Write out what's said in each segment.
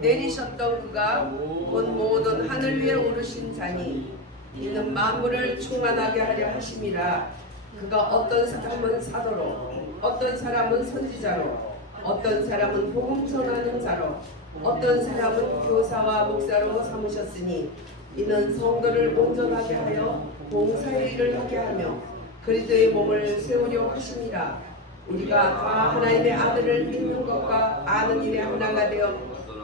내리셨던 그가 곧 모든 하늘 위에 오르신 자니 이는 만물을 충만하게 하려 하심이라. 그가 어떤 사람은 사도로, 어떤 사람은 선지자로, 어떤 사람은 복음 전하는 자로, 어떤 사람은 교사와 목사로 삼으셨으니 이는 성도를 온전하게 하여 봉사의 일을 하게 하며 그리스도의 몸을 세우려 하심이라. 우리가 다 하나님의 아들을 믿는 것과 아는 일에 하나가 되어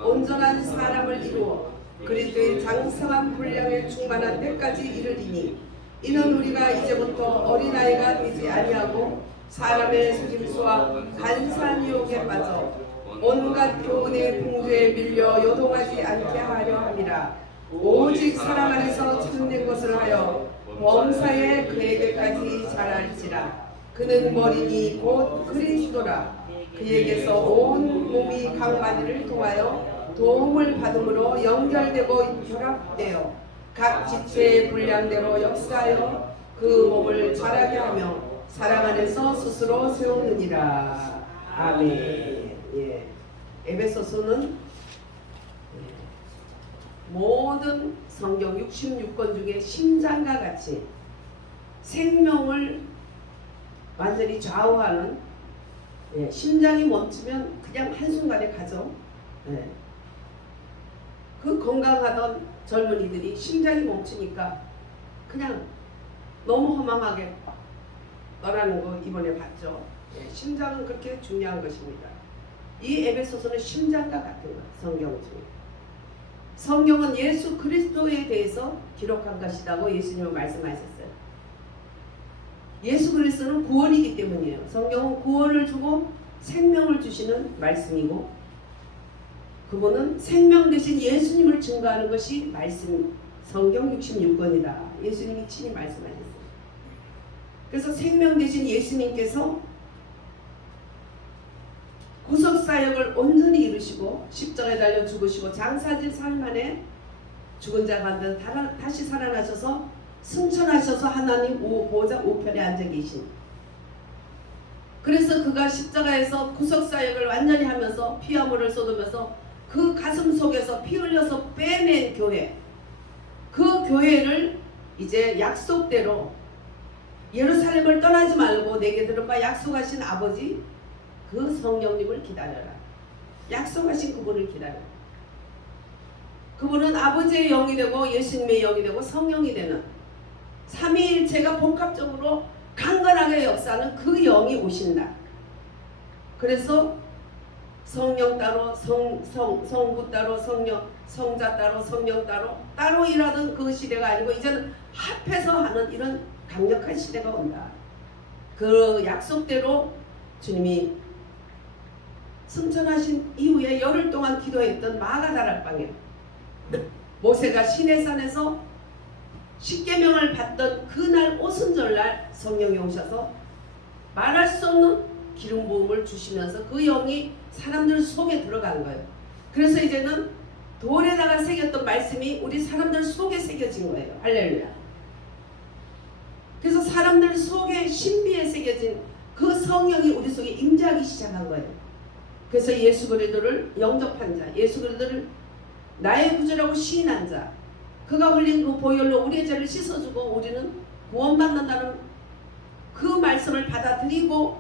온전한 사람을 이루어 그리스도의 장성한 분량에 충만한 때까지 이르리니 이는 우리가 이제부터 어린아이가 되지 아니하고 사람의 속임수와 간사한 유혹에 빠져 온갖 교훈의 풍조에 밀려 요동하지 않게 하려 함이라. 오직 사랑 안에서 참된 것을 하여 범사에 그에게까지 자랄지라. 그는 머리니 곧 그리스도라. 그에게서 온 몸이 각 마디를 통하여 도움을 받음으로 연결되고 결합되어 각 지체의 분량대로 역사하여 그 몸을 자라게 하며 사랑 안에서 스스로 세우느니라. 아멘. 예. 에베소서는 모든 성경 66권 중에 심장과 같이 생명을 완전히 좌우하는, 심장이 멈추면 그냥 한순간에 가죠. 그 건강하던 젊은이들이 심장이 멈추니까 그냥 너무 허망하게 떠나는 거 이번에 봤죠. 심장은 그렇게 중요한 것입니다. 이 에베소서는 심장과 같은 것, 성경 중에. 성경은 예수 그리스도에 대해서 기록한 것이라고 예수님은 말씀하셨어요. 예수 그리스도는 구원이기 때문이에요. 성경은 구원을 주고 생명을 주시는 말씀이고 그분은 생명 대신 예수님을 증거하는 것이 말씀, 성경 66권이다. 예수님이 친히 말씀하셨어요. 그래서 생명 대신 예수님께서 구속사역을 온전히 이루시고 십자가에 달려 죽으시고 장사질 삶 안에 죽은 자 가운데 다시 살아나셔서 승천하셔서 하나님 보좌 우편에 앉아 계신. 그래서 그가 십자가에서 구속사역을 완전히 하면서 피와 물을 쏟으면서 그 가슴 속에서 피 흘려서 빼낸 교회, 그 교회를 이제 약속대로 예루살렘을 떠나지 말고 내게 들어봐 약속하신 아버지 그 성령님을 기다려라. 약속하신 그분을 기다려. 그분은 아버지의 영이 되고 예수님의 영이 되고 성령이 되는 삼위일체가 복합적으로 강건하게 역사하는 그 영이 오신다. 그래서 성령 따로 성부 따로 성자 따로 성령 따로 일하던 그 시대가 아니고 이제는 합해서 하는 이런 강력한 시대가 온다. 그 약속대로 주님이 승천하신 이후에 열흘 동안 기도했던 마가다락방에 모세가 시내산에서 십계명을 받던 그날 오순절날 성령이 오셔서 말할 수 없는 기름 부음을 주시면서 그 영이 사람들 속에 들어간 거예요. 그래서 이제는 돌에다가 새겼던 말씀이 우리 사람들 속에 새겨진 거예요. 할렐루야. 그래서 사람들 속에 신비에 새겨진 그 성령이 우리 속에 임재하기 시작한 거예요. 그래서 예수 그리스도를 영접한 자, 예수 그리스도를 나의 구주라고 시인한 자, 그가 흘린 그 보혈로 우리의 죄를 씻어주고 우리는 구원받는다는 그 말씀을 받아들이고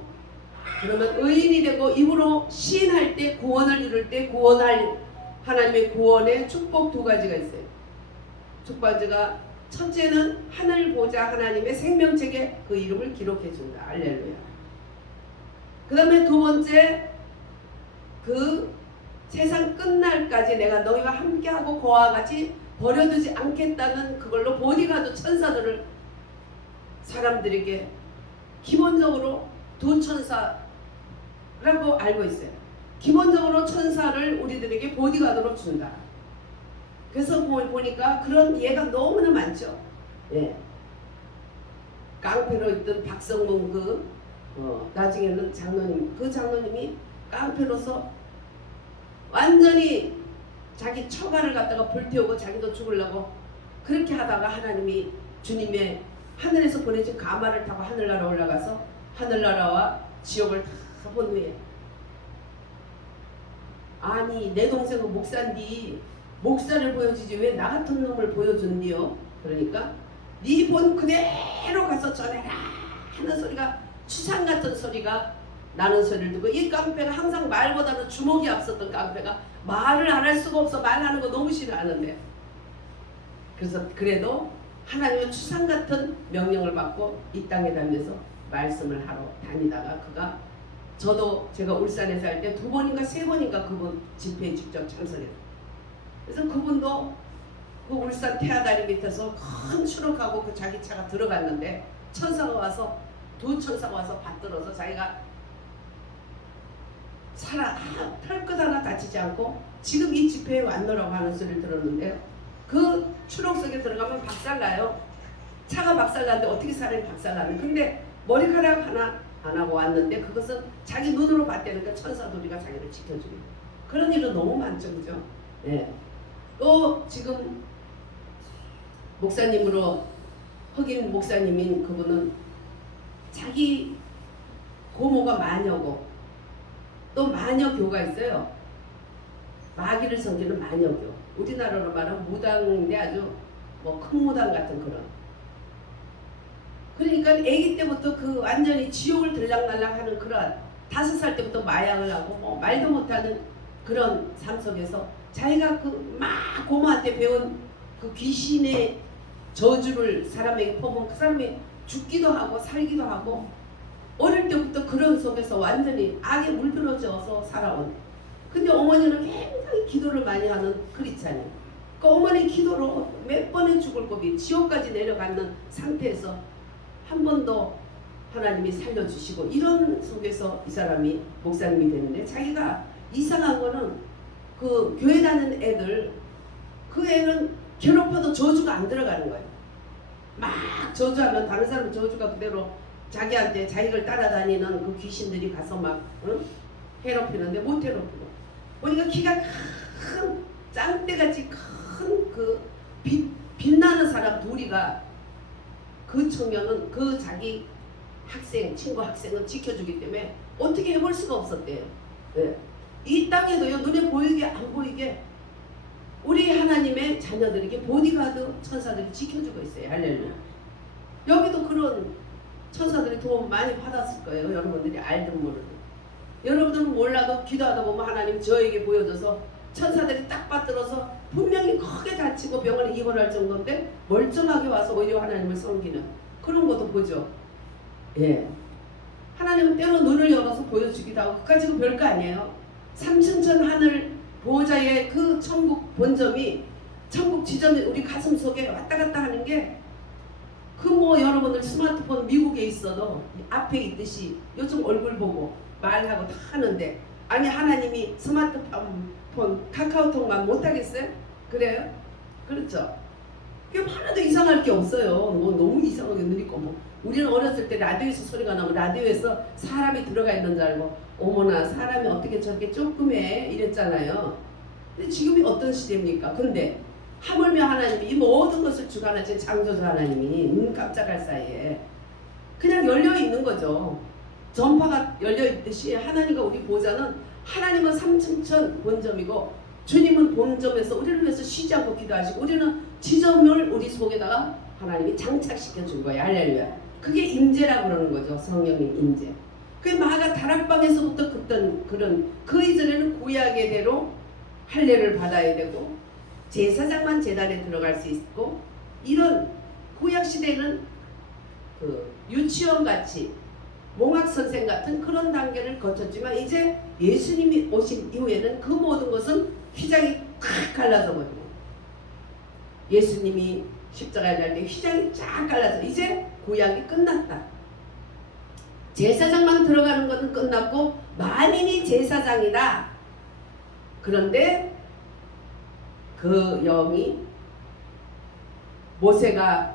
그러면 의인이 되고 입으로 시인할 때 구원을 이룰 때 구원할 하나님의 구원의 축복 두 가지가 있어요. 축복가 첫째는 하늘 보좌 하나님의 생명책에 그 이름을 기록해 준다. 할렐루야. 그 다음에 두 번째, 그 세상 끝날까지 내가 너희와 함께하고 그와 같이 버려두지 않겠다는 그걸로 보디가드 천사들을 사람들에게 기본적으로 두 천사라고 알고 있어요. 기본적으로 천사를 우리들에게 보디가드로 준다. 그래서 보니까 그런 예가 너무나 많죠. 예. 깡패로 있던 박성문 나중에는 장로님, 그 장로님이 깡패로서 완전히 자기 처가를 갖다가 불태우고 자기도 죽으려고 그렇게 하다가 하나님이 주님의 하늘에서 보내준 가마를 타고 하늘나라 올라가서 하늘나라와 지옥을 다 본 후에 아니 내 동생은 목사인데 목사를 보여주지 왜 나 같은 놈을 보여준디요? 그러니까 네 본 그대로 가서 전해라 하는 소리가 추상 같은 소리가 나는 소리를 듣고 이 깡패가 항상 말보다는 주먹이 앞섰던 깡패가 말을 안 할 수가 없어. 말하는 거 너무 싫어하는데 그래서 그래도 하나님의 추상 같은 명령을 받고 이 땅에 다니면서 말씀을 하러 다니다가 그가 저도 제가 울산에 살 때 2번인가 3번인가 그분 집회에 직접 참석했어요. 그래서 그분도 그 울산 태아다리 밑에서 큰 추록하고 그 자기 차가 들어갔는데 천사가 와서 2 천사가 와서 받들어서 자기가 털끝 하나 다치지 않고 지금 이 집회에 왔노라고 하는 소리를 들었는데요. 그 추록 속에 들어가면 박살나요. 차가 박살나는데 어떻게 사람이 박살나는. 근데 머리카락 하나 안 하고 왔는데 그것은 자기 눈으로 봤다니까 천사들이가 자기를 지켜주는 그런 일은 너무 많죠. 그죠? 네. 또 지금 목사님으로 흑인 목사님인 그분은 자기 고모가 마녀고 또 마녀교가 있어요. 마귀를 섬기는 마녀교. 우리나라로 말하면 무당인데 아주 뭐 큰 무당 같은 그런. 그러니까 아기 때부터 그 완전히 지옥을 들락날락하는 그런 5살 때부터 마약을 하고 뭐 말도 못하는 그런 삶 속에서 자기가 그 막 고모한테 배운 그 귀신의 저주를 사람에게 퍼부은 그 사람이 죽기도 하고 살기도 하고 어릴 때부터 그런 속에서 완전히 악에 물들어져서 살아온. 근데 어머니는 굉장히 기도를 많이 하는 크리스찬이에요. 그 어머니 기도로 몇 번의 죽을 고비 지옥까지 내려가는 상태에서 한 번도 하나님이 살려주시고 이런 속에서 이 사람이 목사님이 되는데 자기가 이상한 거는 그 교회 다니는 애들 그 애는 괴롭혀도 저주가 안 들어가는 거예요. 막 저주하면 다른 사람은 저주가 그대로 자기한테 자기를 따라다니는 그 귀신들이 가서 막 해롭히는데 못 해롭히고 보니까 키가 큰 짱대같이 큰 그 빛나는 사람 둘이가 그 청년은 그 자기 학생 친구 학생은 지켜주기 때문에 어떻게 해볼 수가 없었대요. 네. 이 땅에도요 눈에 보이게 안 보이게 우리 하나님의 자녀들에게 보디가드 천사들이 지켜주고 있어요. 할렐루야. 여기도 그런 천사들이 도움 많이 받았을 거예요. 여러분들이 알든 모르든. 여러분들은 몰라도 기도하다 보면 하나님 저에게 보여줘서 천사들이 딱 받들어서 분명히 크게 다치고 병을 입원할 정도인데 멀쩡하게 와서 오히려 하나님을 섬기는 그런 것도 보죠. 예. 하나님은 때로 눈을 열어서 보여주기도 하고 그까지도 별거 아니에요. 삼층천 하늘 보호자의 그 천국 본점이 천국 지점이 우리 가슴 속에 왔다 갔다 하는 게 그 뭐 여러분들 스마트폰 미국에 있어도 앞에 있듯이 요즘 얼굴 보고 말하고 다 하는데 아니 하나님이 스마트폰 카카오톡만 못하겠어요? 그래요? 그렇죠? 그게 하나도 이상할 게 없어요. 뭐 너무 이상하게 느리고 뭐 우리는 어렸을 때 라디오에서 소리가 나면 라디오에서 사람이 들어가 있는 줄 알고 어머나 사람이 어떻게 저렇게 조그매 이랬잖아요. 근데 지금이 어떤 시대입니까? 근데 하물며 하나님이 이 모든 것을 주관하신 창조주 하나님이 눈 깜짝할 사이에 그냥 열려있는 거죠. 전파가 열려있듯이 하나님과 우리 보좌는 하나님은 삼층천 본점이고 주님은 본점에서 우리를 위해서 쉬지 않고 기도하시고 우리는 지점을 우리 속에다가 하나님이 장착시켜 준 거예요. 할렐루야. 그게 임재라고 그러는 거죠. 성령님 임재. 그 마가 다락방에서부터 그런 그 이전에는 구약의대로 할례를 받아야 되고 제사장만 제단에 들어갈 수 있고 이런 구약 시대는 그 유치원 같이 몽학 선생 같은 그런 단계를 거쳤지만 이제 예수님이 오신 이후에는 그 모든 것은 휘장이 탁 갈라져 버리고 예수님이 십자가에 날 때 휘장이 쫙 갈라져 이제 구약이 끝났다. 제사장만 들어가는 것은 끝났고 만인이 제사장이다. 그런데 그 영이 모세가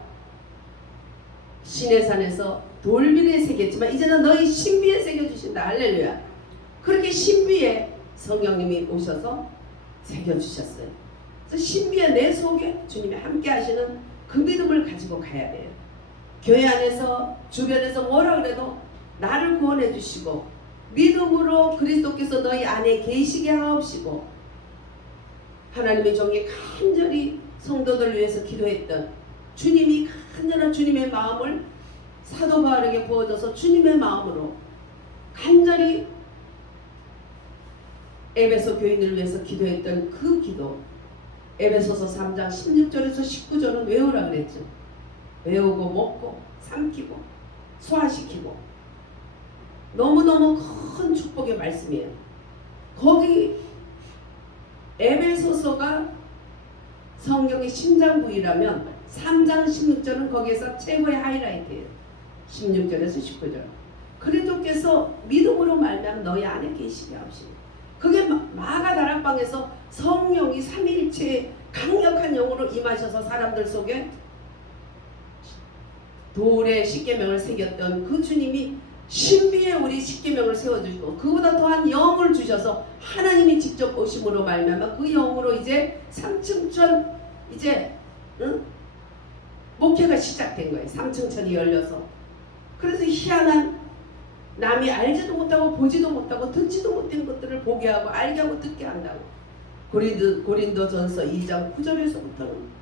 시내산에서 돌비에 새겼지만 이제는 너희 신비에 새겨주신다. 할렐루야. 그렇게 신비에 성령님이 오셔서 새겨주셨어요. 그래서 신비의 내 속에 주님이 함께 하시는 그 믿음을 가지고 가야 돼요. 교회 안에서 주변에서 뭐라 그래도 나를 구원해 주시고 믿음으로 그리스도께서 너희 안에 계시게 하옵시고 하나님의 종이 간절히 성도들 위해서 기도했던 주님이 간절한 주님의 마음을 사도 바울에게 부어줘서 주님의 마음으로 간절히 에베소 교인을 위해서 기도했던 그 기도 에베소서 3장 16절에서 19절은 외우라 그랬죠. 외우고 먹고 삼키고 소화시키고 너무너무 큰 축복의 말씀이에요. 거기 에베소서가 성경의 심장부이라면 3장 16절은 거기에서 최고의 하이라이트예요. 16절에서 19절. 그리스도께서 믿음으로 말미암아 너희 안에 계시게 하시고 그게 마가 다락방에서 성령이 삼위일체의 강력한 영으로 임하셔서 사람들 속에 돌의 십계명을 새겼던 그 주님이 신비에 우리 십계명을 세워주시고 그보다 더한 영을 주셔서 하나님이 직접 오심으로 말미암아 그 영으로 이제 삼층천 이제 목회가 시작된 거예요. 삼층천이 열려서. 그래서 희한한 남이 알지도 못하고 보지도 못하고 듣지도 못한 것들을 보게 하고 알게 하고 듣게 한다고. 고린도전서 2장 9절에서부터는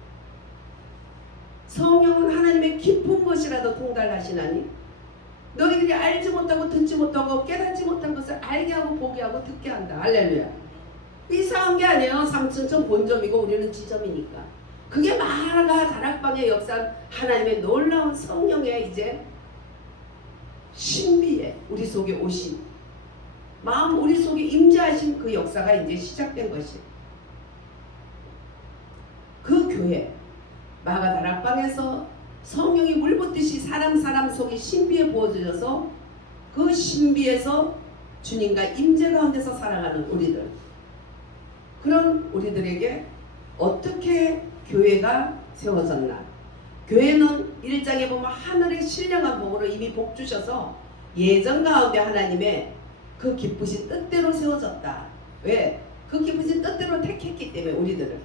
성령은 하나님의 깊은 것이라도 통달하시나니 너희들이 알지 못하고 듣지 못하고 깨닫지 못한 것을 알게 하고 보게 하고 듣게 한다. 할렐루야. 이상한 게 아니에요. 삼층천 본점이고 우리는 지점이니까. 그게 마가 다락방의 역사 하나님의 놀라운 성령의 이제 신비에 우리 속에 오신 마음 우리 속에 임재하신 그 역사가 이제 시작된 것이 그 교회 마가 다락방에서 성령이 물붓듯이 사람 속에 신비에 부어져서 그 신비에서 주님과 임재 가운데서 살아가는 우리들 그런 우리들에게 어떻게 교회가 세워졌나. 교회는 1장에 보면 하늘의 신령한 복으로 이미 복 주셔서 예전 가운데 하나님의 그 기쁘신 뜻대로 세워졌다. 왜? 그 기쁘신 뜻대로 택했기 때문에 우리들을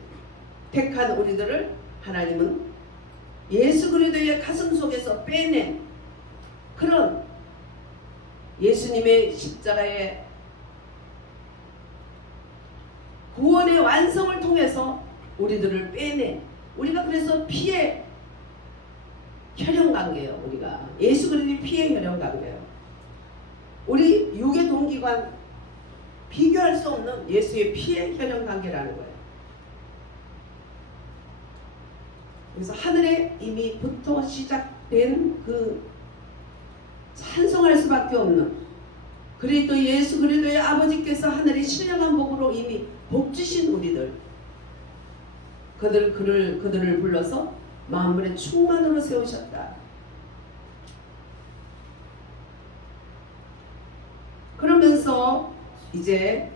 택한 우리들을 하나님은 예수 그리스도의 가슴 속에서 빼낸 그런 예수님의 십자가의 구원의 완성을 통해서 우리들을 빼낸 우리가 그래서 피의 혈연관계예요. 우리가 예수 그리스도의 피의 혈연관계예요. 우리 육의 동기관 비교할 수 없는 예수의 피의 혈연관계라는 거예요. 그래서 하늘에 이미부터 시작된 그 찬송할 수밖에 없는 그리스도 예수 그리스도의 아버지께서 하늘의 신령한 복으로 이미 복 주신 우리들 그들을 불러서 만물의 충만으로 세우셨다. 그러면서 이제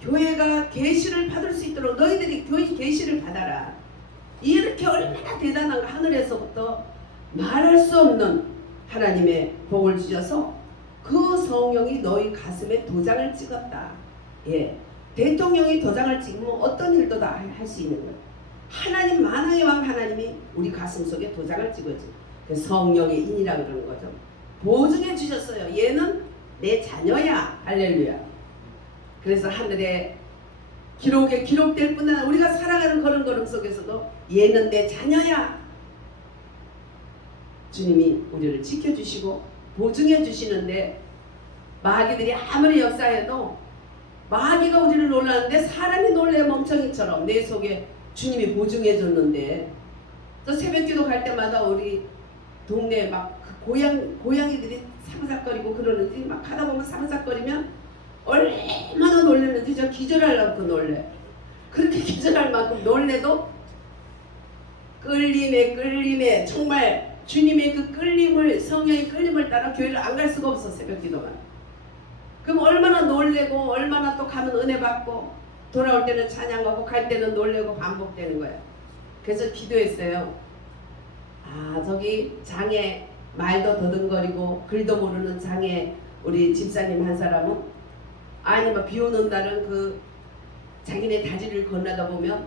교회가 계시를 받을 수 있도록 너희들이 교회 계시를 받아라. 이렇게 얼마나 대단한 하늘에서부터 말할 수 없는 하나님의 복을 주셔서 그 성령이 너희 가슴에 도장을 찍었다. 예, 대통령이 도장을 찍으면 어떤 일도 다 할 수 있는 거예요. 하나님 만왕의 왕 하나님이 우리 가슴 속에 도장을 찍어줘. 성령의 인이라 그러는 거죠. 보증해 주셨어요. 얘는 내 자녀야. 할렐루야. 그래서 하늘에 기록에 기록될 뿐 아니라 우리가 살아가는 걸음 속에서도 얘는 내 자녀야. 주님이 우리를 지켜주시고 보증해 주시는데 마귀들이 아무리 역사해도 마귀가 우리를 놀라는데 사람이 놀래 멍청이처럼 내 속에 주님이 보증해 줬는데 저 새벽기도 갈 때마다 우리 동네에 막 그 고양이들이 사부작거리고 그러는지 막 가다 보면 사부작거리면 얼마나 놀랐는지 저 기절하려고 놀래. 그렇게 기절할 만큼 놀래도 끌림에 정말 주님의 그 끌림을 성령의 끌림을 따라 교회를 안 갈 수가 없어. 새벽기도만. 그럼 얼마나 놀래고 얼마나 또 가면 은혜 받고 돌아올 때는 찬양하고 갈 때는 놀래고 반복되는 거예요. 그래서 기도했어요. 저기 장애 말도 더듬거리고 글도 모르는 장애 우리 집사님 한 사람은 막 비 오는 날은 그 자기네 다리를 건너다 보면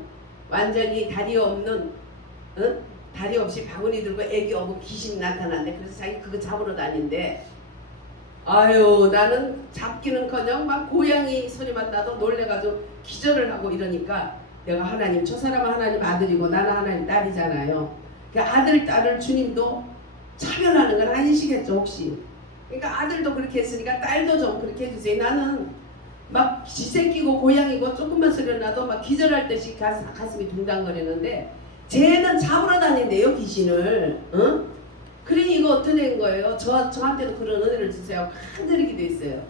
완전히 다리 없는 다리 없이 바구니 들고 애기 오고 귀신이 나타난대. 그래서 자기 그거 잡으러 다닌대. 아유 나는 잡기는커녕 막 고양이 소리만 나도 놀래가지고 기절을 하고 이러니까 내가 하나님 저 사람은 하나님 아들이고 나는 하나님 딸이잖아요. 그러니까 아들 딸을 주님도 차별하는 건 아니시겠죠 혹시? 그러니까 아들도 그렇게 했으니까 딸도 좀 그렇게 해주세요. 나는 막 지새끼고 고양이고 조금만 소리 나도 막 기절할 듯이 가슴이 둥당거리는데 쟤는 잡으러 다닌대요 귀신을. 응? 그러니 이거 어떻게 된 거예요? 저한테도 그런 은혜를 주세요. 간절히 기도했어요.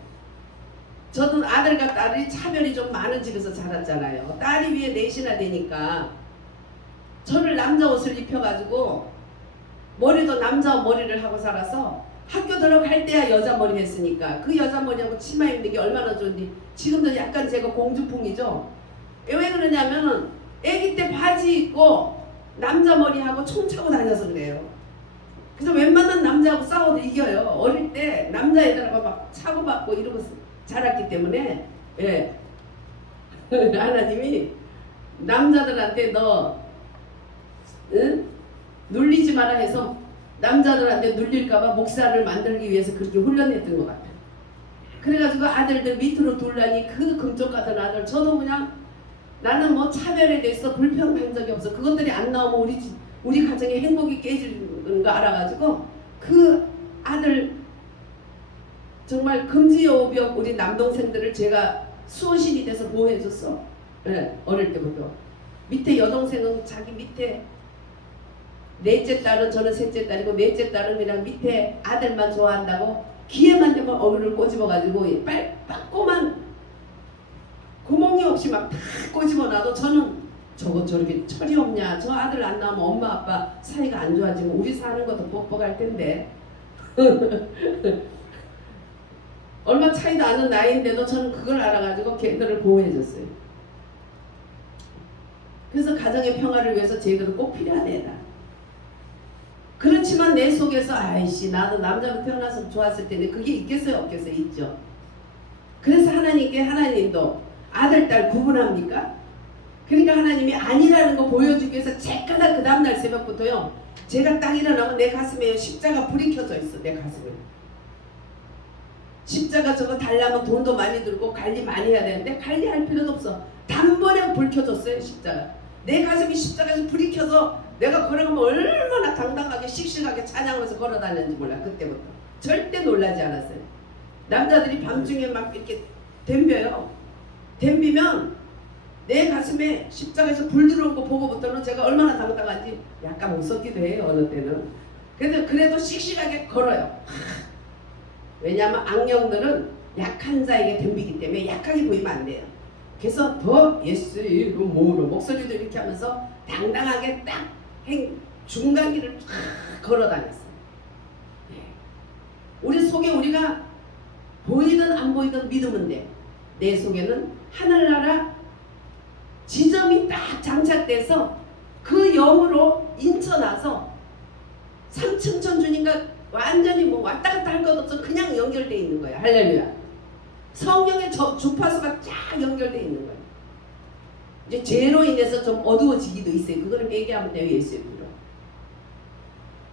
저는 아들과 딸이 차별이 좀 많은 집에서 자랐잖아요. 딸이 위에 넷이나 되니까 저를 남자 옷을 입혀가지고 머리도 남자 머리를 하고 살아서 학교 들어갈 때야 여자 머리 했으니까 그 여자 머리하고 치마 입는 게 얼마나 좋은지 지금도 약간 제가 공주풍이죠. 왜 그러냐면은 애기 때 바지 입고 남자 머리하고 총 차고 다녀서 그래요. 그래서 웬만한 남자하고 싸워도 이겨요. 어릴 때 남자애들하고 막 차고받고 이러고 자랐기 때문에 예. 하나님이 남자들한테 너 응? 눌리지 마라 해서 남자들한테 눌릴까봐 목사를 만들기 위해서 그렇게 훈련했던 것 같아요. 그래가지고 아들들 밑으로 둘라니 그 금쪽 같은 아들 저도 그냥 나는 뭐 차별에 대해서 불평한 적이 없어. 그것들이 안 나오면 우리 가정의 행복이 깨지는 거 알아가지고 그 아들 정말 금지오병 우리 남동생들을 제가 수호신이 돼서 보호해줬어. 네, 어릴 때부터. 밑에 여동생은 자기 밑에 넷째 딸은 저는 셋째 딸이고 넷째 딸은 그냥 밑에 아들만 좋아한다고 귀에만 되면 어루를 꼬집어가지고 빨꼬만 구멍이 없이 막 다 꼬집어놔도 저는 저거 저렇게 철이 없냐 저 아들 안 나오면 엄마 아빠 사이가 안 좋아지고 우리 사는 것도 뻑뻑할 텐데 얼마 차이도 안 나는 나이인데도 저는 그걸 알아가지고 걔들을 보호해줬어요. 그래서 가정의 평화를 위해서 쟤들은 꼭 필요한 애다. 그렇지만 내 속에서 아이씨 나도 남자로 태어나서 좋았을 텐데 그게 있겠어요 없겠어요? 있죠. 그래서 하나님도 아들 딸 구분합니까? 그러니까 하나님이 아니라는 거 보여주기 위해서 제까지 그 다음날 새벽부터요 제가 딱 일어나면 내 가슴에 십자가 불이 켜져 있어. 내 가슴에 십자가 저거 달라면 돈도 많이 들고 관리 많이 해야 되는데 관리할 필요도 없어. 단번에 불 켜졌어요 십자가. 내 가슴이 십자가에서 불이 켜서 내가 걸어가면 얼마나 당당하게 씩씩하게 찬양하면서 걸어다녔는지 몰라. 그때부터 절대 놀라지 않았어요. 남자들이 밤중에 막 이렇게 덤벼요. 덤비면 내 가슴에 십자가에서 불 들어온 거 보고부터는 제가 얼마나 당당한지 약간 무섭기도 해요 어느 때는. 그래도 씩씩하게 걸어요. 왜냐하면 악령들은 약한 자에게 덤비기 때문에 약하게 보이면 안 돼요. 그래서 더 예수 이름 모으로 목소리도 이렇게 하면서 당당하게 딱 중간길을 쫙 걸어다녔어요. 네. 우리 속에 우리가 보이든 안 보이든 믿으면 돼. 내 속에는 하늘나라 지점이 딱 장착돼서 그 영으로 인쳐나서 삼층천 주님과 완전히 뭐 왔다 갔다 할 것 없어 그냥 연결돼 있는 거야. 할렐루야. 성령의 주파수가 쫙 연결돼 있는 거야. 이제 죄로 인해서 좀 어두워지기도 있어요. 그거는 얘기하면 돼요. 예수의 피로.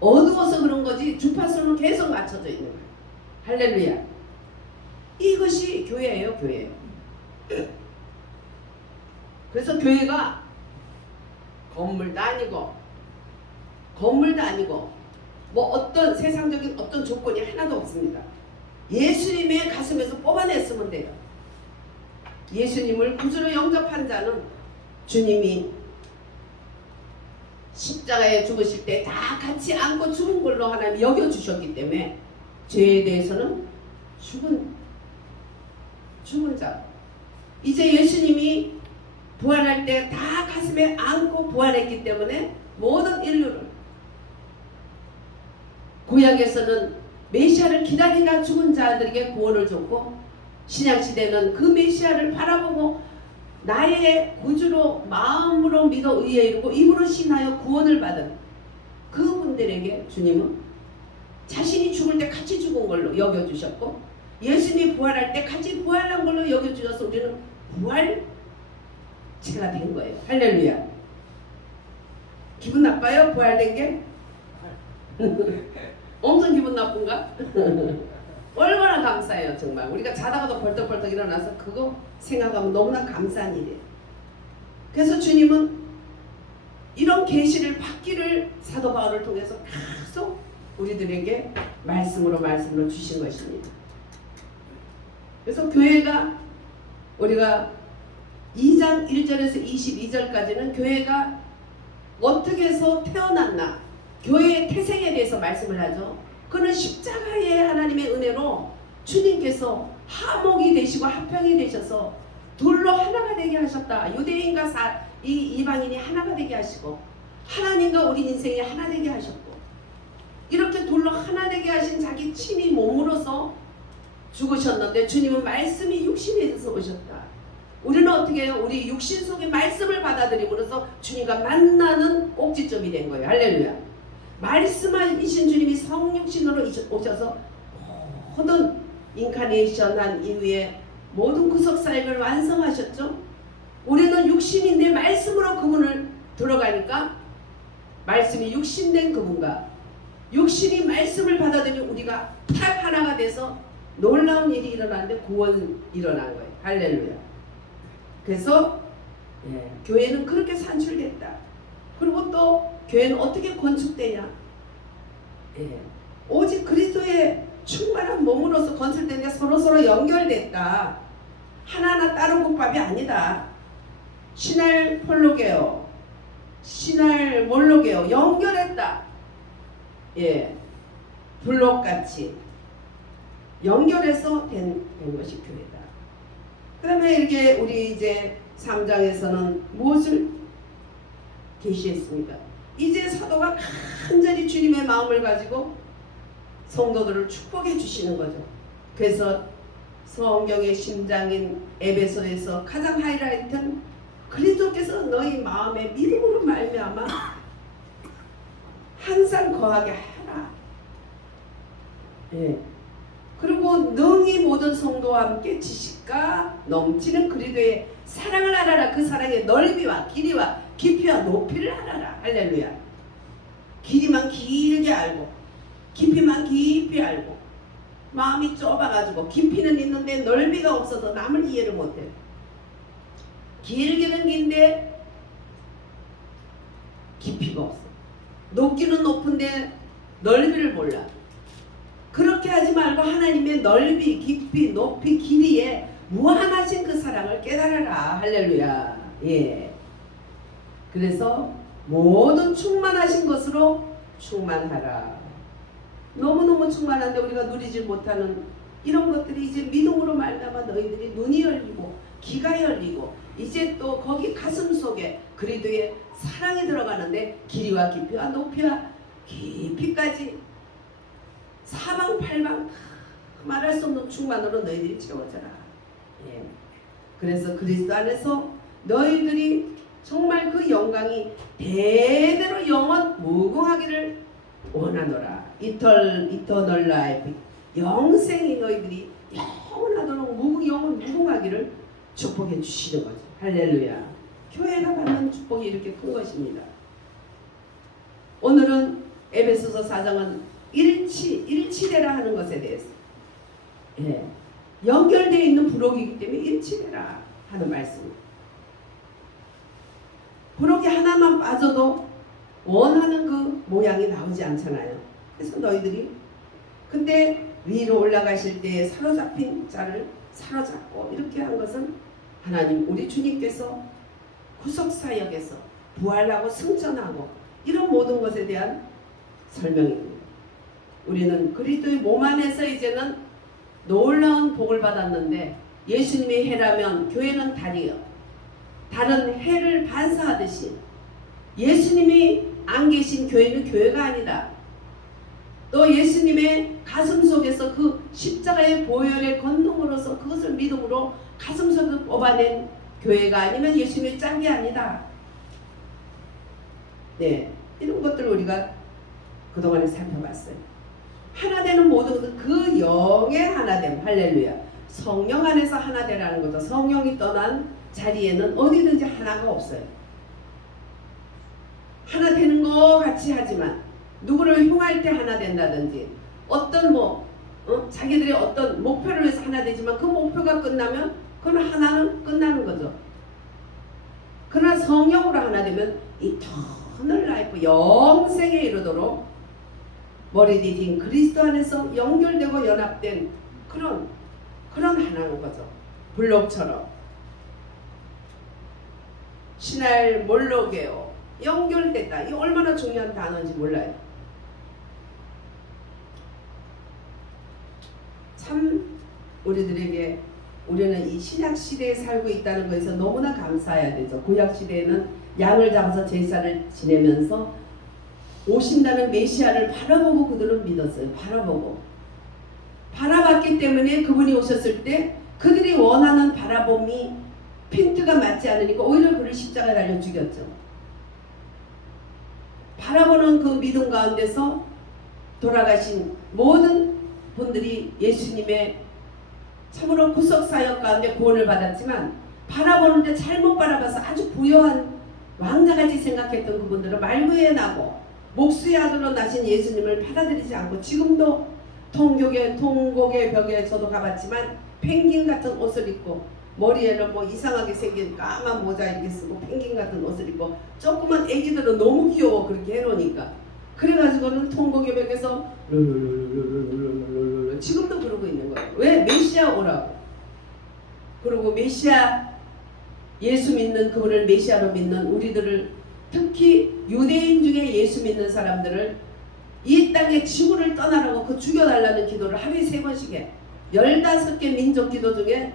어두워서 그런 거지 주파수는 계속 맞춰져 있는 거야. 할렐루야. 이것이 교회예요. 교회예요. 그래서 교회가 건물도 아니고 뭐 어떤 세상적인 어떤 조건이 하나도 없습니다. 예수님의 가슴에서 뽑아냈으면 돼요. 예수님을 구주로 영접한 자는 주님이 십자가에 죽으실 때 다 같이 안고 죽은 걸로 하나님 여겨주셨기 때문에 죄에 대해서는 죽은 자. 이제 예수님이 부활할 때 다 가슴에 안고 부활했기 때문에 모든 인류를 구약에서는 메시아를 기다리다 죽은 자들에게 구원을 줬고 신약시대는 그 메시아를 바라보고 나의 구주로 마음으로 믿어 의에 이르고 입으로 신하여 구원을 받은 그분들에게 주님은 자신이 죽을 때 같이 죽은 걸로 여겨주셨고 예수님이 부활할 때 같이 부활한 걸로 여겨주셔서 우리는 부활체가 된 거예요. 할렐루야. 기분 나빠요? 부활된 게? 엄청 기분 나쁜가? 얼마나 감사해요. 정말 우리가 자다가도 벌떡벌떡 일어나서 그거 생각하면 너무나 감사한 일이에요. 그래서 주님은 이런 계시를 받기를 사도 바울을 통해서 계속 우리들에게 말씀으로 주신 것입니다. 그래서 교회가 우리가 2장 1절에서 22절까지는 교회가 어떻게 해서 태어났나, 교회의 태생에 대해서 말씀을 하죠. 그는 십자가의 하나님의 은혜로 주님께서 화목이 되시고 화평이 되셔서 둘로 하나가 되게 하셨다. 유대인과 이방인이 하나가 되게 하시고 하나님과 우리 인생이 하나 되게 하셨고, 이렇게 둘로 하나 되게 하신 자기 친히 몸으로서 죽으셨는데 주님은 말씀이 육신이 돼서 오셨다. 우리는 어떻게 해요? 우리 육신 속의 말씀을 받아들임으로써 주님과 만나는 꼭지점이 된 거예요. 할렐루야. 말씀하신 주님이 성육신으로 오셔서 모든 인카네이션 한 이후에 모든 구속사역을 완성하셨죠. 우리는 육신인데 말씀으로 그분을 들어가니까 말씀이 육신된 그분과 육신이 말씀을 받아들이면 우리가 딱 하나가 돼서 놀라운 일이 일어났는데 구원이 일어난 거예요. 할렐루야. 그래서 교회는 그렇게 산출됐다. 그리고 또 교회는 어떻게 건축되냐? 오직 그리스도의 충만한 몸으로서 건설되는 게 서로 연결됐다. 하나하나 다른 국밥이 아니다. 신할 폴로게요, 신할 몰로게요, 연결했다. 블록같이 연결해서 된 것이 교회다. 그 다음에 이렇게 우리 이제 3장에서는 무엇을 계시했습니까? 이제 사도가 간절히 주님의 마음을 가지고 성도들을 축복해 주시는 거죠. 그래서 성경의 심장인 에베소에서 가장 하이라이트는 그리스도께서 너희 마음의 믿음으로 말미암아 항상 거하게 하라. 그리고 능히 모든 성도와 함께 지식과 넘치는 그리스도의 사랑을 알아라. 그 사랑의 넓이와 길이와 깊이와 높이를 알아라. 할렐루야. 길이만 길게 알고 깊이만 깊이 알고, 마음이 좁아가지고 깊이는 있는데 넓이가 없어서 남을 이해를 못해. 길기는 긴데 깊이가 없어. 높기는 높은데 넓이를 몰라. 그렇게 하지 말고 하나님의 넓이, 깊이, 높이, 길이에 무한하신 그 사랑을 깨달아라. 할렐루야. 그래서 모든 충만하신 것으로 충만하라. 너무너무 충만한데 우리가 누리지 못하는 이런 것들이 이제 믿음으로 말미암아 너희들이 눈이 열리고 귀가 열리고 이제 또 거기 가슴 속에 그리스도의 사랑이 들어가는데 길이와 깊이와 높이와 깊이까지 사방팔방 말할 수 없는 충만으로 너희들이 채워져라. 그래서 그리스도 안에서 너희들이 정말 그 영광이 대대로 영원 무궁하기를 원하노라. 이터널 라이프, 영생이 너희들이 영원하도록 영원 무궁하기를 축복해 주시는 거죠. 할렐루야. 교회가 받는 축복이 이렇게 큰 것입니다. 오늘은 에베소서 4장은 일치되라 하는 것에 대해서 연결되어 있는 부록이기 때문에 일치되라 하는 말씀입니다. 부록이 하나만 빠져도 원하는 그 모양이 나오지 않잖아요. 그래서 너희들이 근데 위로 올라가실 때 사로잡힌 자를 사로잡고 이렇게 한 것은 하나님 우리 주님께서 구속사역에서 부활하고 승천하고 이런 모든 것에 대한 설명입니다. 우리는 그리스도의 몸 안에서 이제는 놀라운 복을 받았는데, 예수님의 해라면 교회는 달이요, 달은 해를 반사하듯이 예수님이 안 계신 교회는 교회가 아니다. 또 예수님의 가슴 속에서 그 십자가의 보혈의 권능으로서 그것을 믿음으로 가슴 속에서 뽑아낸 교회가 아니면 예수님의 짝이 아니다. 이런 것들을 우리가 그동안에 살펴봤어요. 하나 되는 모든 것은 그 영의 하나됨. 할렐루야. 성령 안에서 하나 되라는 거죠. 성령이 떠난 자리에는 어디든지 하나가 없어요. 하나 되는 것 같이 하지만 누구를 흉할 때 하나 된다든지 어떤 자기들의 어떤 목표를 위해서 하나 되지만 그 목표가 끝나면 그건 하나는 끝나는 거죠. 그러나 성령으로 하나 되면 이터널 라이프, 영생에 이르도록 머리 디딘 그리스도 안에서 연결되고 연합된 그런 하나인 거죠. 블록처럼 신할 몰록에요. 연결됐다. 이 얼마나 중요한 단어인지 몰라요. 참 우리는 이 신약 시대에 살고 있다는 것에서 너무나 감사해야 되죠. 구약 시대에는 양을 잡아서 제사를 지내면서 오신다는 메시아를 바라보고 그들은 믿었어요. 바라봤기 때문에 그분이 오셨을 때 그들이 원하는 바라봄이 핀트가 맞지 않으니까 오히려 그를 십자가에 달려 죽였죠. 바라보는 그 믿음 가운데서 돌아가신 모든 분들이 예수님의 참으로 구속사역 가운데 구원을 받았지만 바라보는데 잘못 바라봐서 아주 부요한 왕자같이 생각했던 그분들은 말구에 나고 목수의 아들로 나신 예수님을 받아들이지 않고 지금도 통곡의 벽에 저도 가봤지만 펭귄 같은 옷을 입고 머리에는 뭐 이상하게 생긴 까만 모자 이렇게 쓰고 펭귄 같은 옷을 입고 조그만 애기들은 너무 귀여워 그렇게 해놓으니까 그래가지고는 통곡의 벽에서 지금도 그러고 있는 거예요. 왜? 메시아 오라고. 그리고 메시아 예수 믿는 그분을 메시아로 믿는 우리들을 특히 유대인 중에 예수 믿는 사람들을 이 땅의 지구를 떠나라고 그 죽여달라는 기도를 하루에 3번씩 해. 15개 민족 기도 중에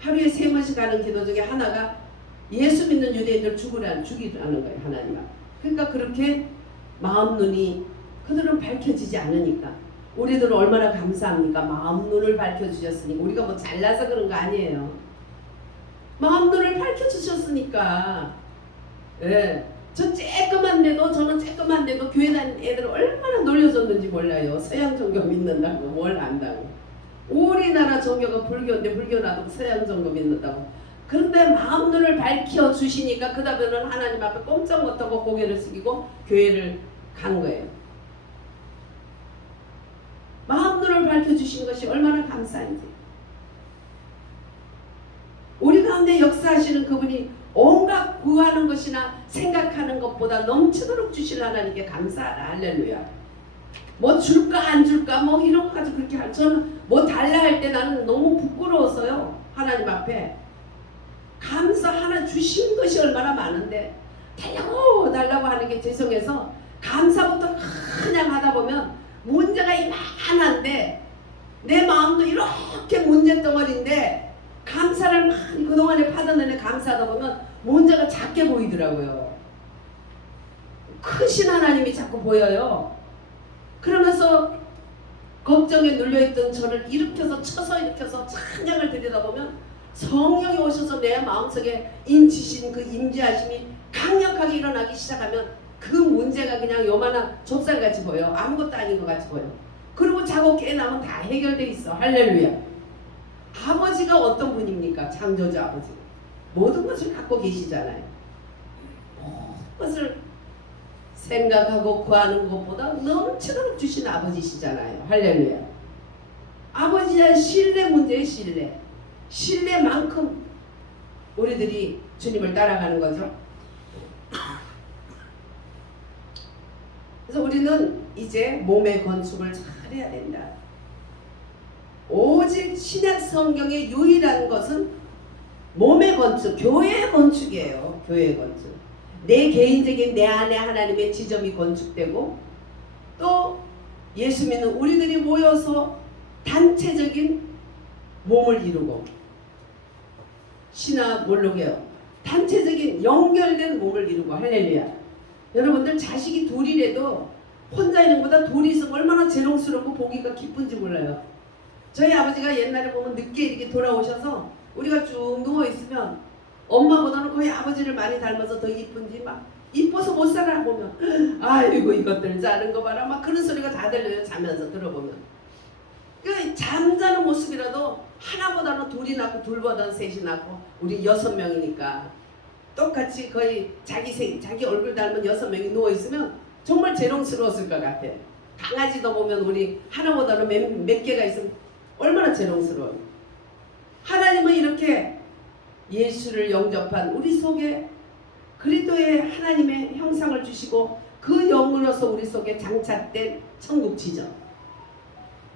하루에 3번씩 하는 기도 중에 하나가 예수 믿는 유대인들 죽이라는 거예요. 하나님 앞. 그러니까 그렇게 마음 눈이 그들은 밝혀지지 않으니까 우리들은 얼마나 감사합니까? 마음 눈을 밝혀주셨으니까. 우리가 뭐 잘나서 그런 거 아니에요. 마음 눈을 밝혀주셨으니까. 예. 저는 쬐끄만데도 교회 다니는 애들 얼마나 놀려줬는지 몰라요. 서양 종교 믿는다고 뭘 안다고. 우리나라 종교가 불교인데 불교 놔두고 서양 종교 믿는다고. 그런데 마음 눈을 밝혀주시니까 그 다음에는 하나님 앞에 꼼짝 못하고 고개를 숙이고 교회를 간 거예요. 마음 눈을 밝혀주신 것이 얼마나 감사한지. 우리 가운데 역사하시는 그분이 온갖 구하는 것이나 생각하는 것보다 넘치도록 주실 하나님께 감사하라. 할렐루야. 뭐 줄까 안 줄까 뭐 이런 거 가지고 그렇게 할. 저는 뭐 달라 할 때 나는 너무 부끄러워서요. 하나님 앞에 감사 하나 주신 것이 얼마나 많은데 달라고 하는 게 죄송해서 감사부터 그냥 하다 보면 문제가 이만한데 내 마음도 이렇게 문제덩어리인데 감사를 많이 그동안에 받았는데 감사하다 보면 문제가 작게 보이더라고요. 크신 하나님이 자꾸 보여요. 그러면서 걱정에 눌려있던 저를 쳐서 일으켜서 찬양을 드리다 보면 성령이 오셔서 내 마음속에 인치신 그 임재하심이 강력하게 일어나기 시작하면 그 문제가 그냥 요만한 좁쌀같이 보여. 아무것도 아닌 것 같이 보여. 그리고 자고 깨나면 다 해결돼 있어. 할렐루야. 아버지가 어떤 분입니까? 창조주 아버지. 모든 것을 갖고 계시잖아요. 모든 것을 생각하고 구하는 것보다 넘치도록 주신 아버지시잖아요. 할렐루야. 아버지의 신뢰 문제의 신뢰만큼 우리들이 주님을 따라가는 거죠. 그래서 우리는 이제 몸의 건축을 잘해야 된다. 오직 신약 성경의 유일한 것은 몸의 건축, 교회의 건축이에요. 교회의 건축. 내 개인적인 내 안에 하나님의 지점이 건축되고 또 예수 믿는 우리들이 모여서 단체적인 몸을 이루고 신학 몰록이에요. 단체적인 연결된 몸을 이루고. 할렐루야. 여러분들 자식이 둘이라도 혼자 있는 것보다 둘이 있으면 얼마나 재롱스럽고 보기가 기쁜지 몰라요. 저희 아버지가 옛날에 보면 늦게 이렇게 돌아오셔서 우리가 쭉 누워있으면 엄마보다는 거의 아버지를 많이 닮아서 더 이쁜지 막 이뻐서 못 살아 보면 아이고 이것들 자는 거 봐라 막 그런 소리가 다 들려요. 자면서 들어보면. 그 잠자는 모습이라도 하나보다는 둘이 낳고 둘보다는 셋이 낳고 우리 6명이니까 똑같이 거의 자기 얼굴 닮은 6명이 누워있으면 정말 재롱스러웠을 것 같아. 강아지도 보면 우리 하나보다는 몇 개가 있으면 얼마나 재롱스러워요. 하나님은 이렇게 예수를 영접한 우리 속에 그리스도의 하나님의 형상을 주시고 그 영으로서 우리 속에 장착된 천국 지점,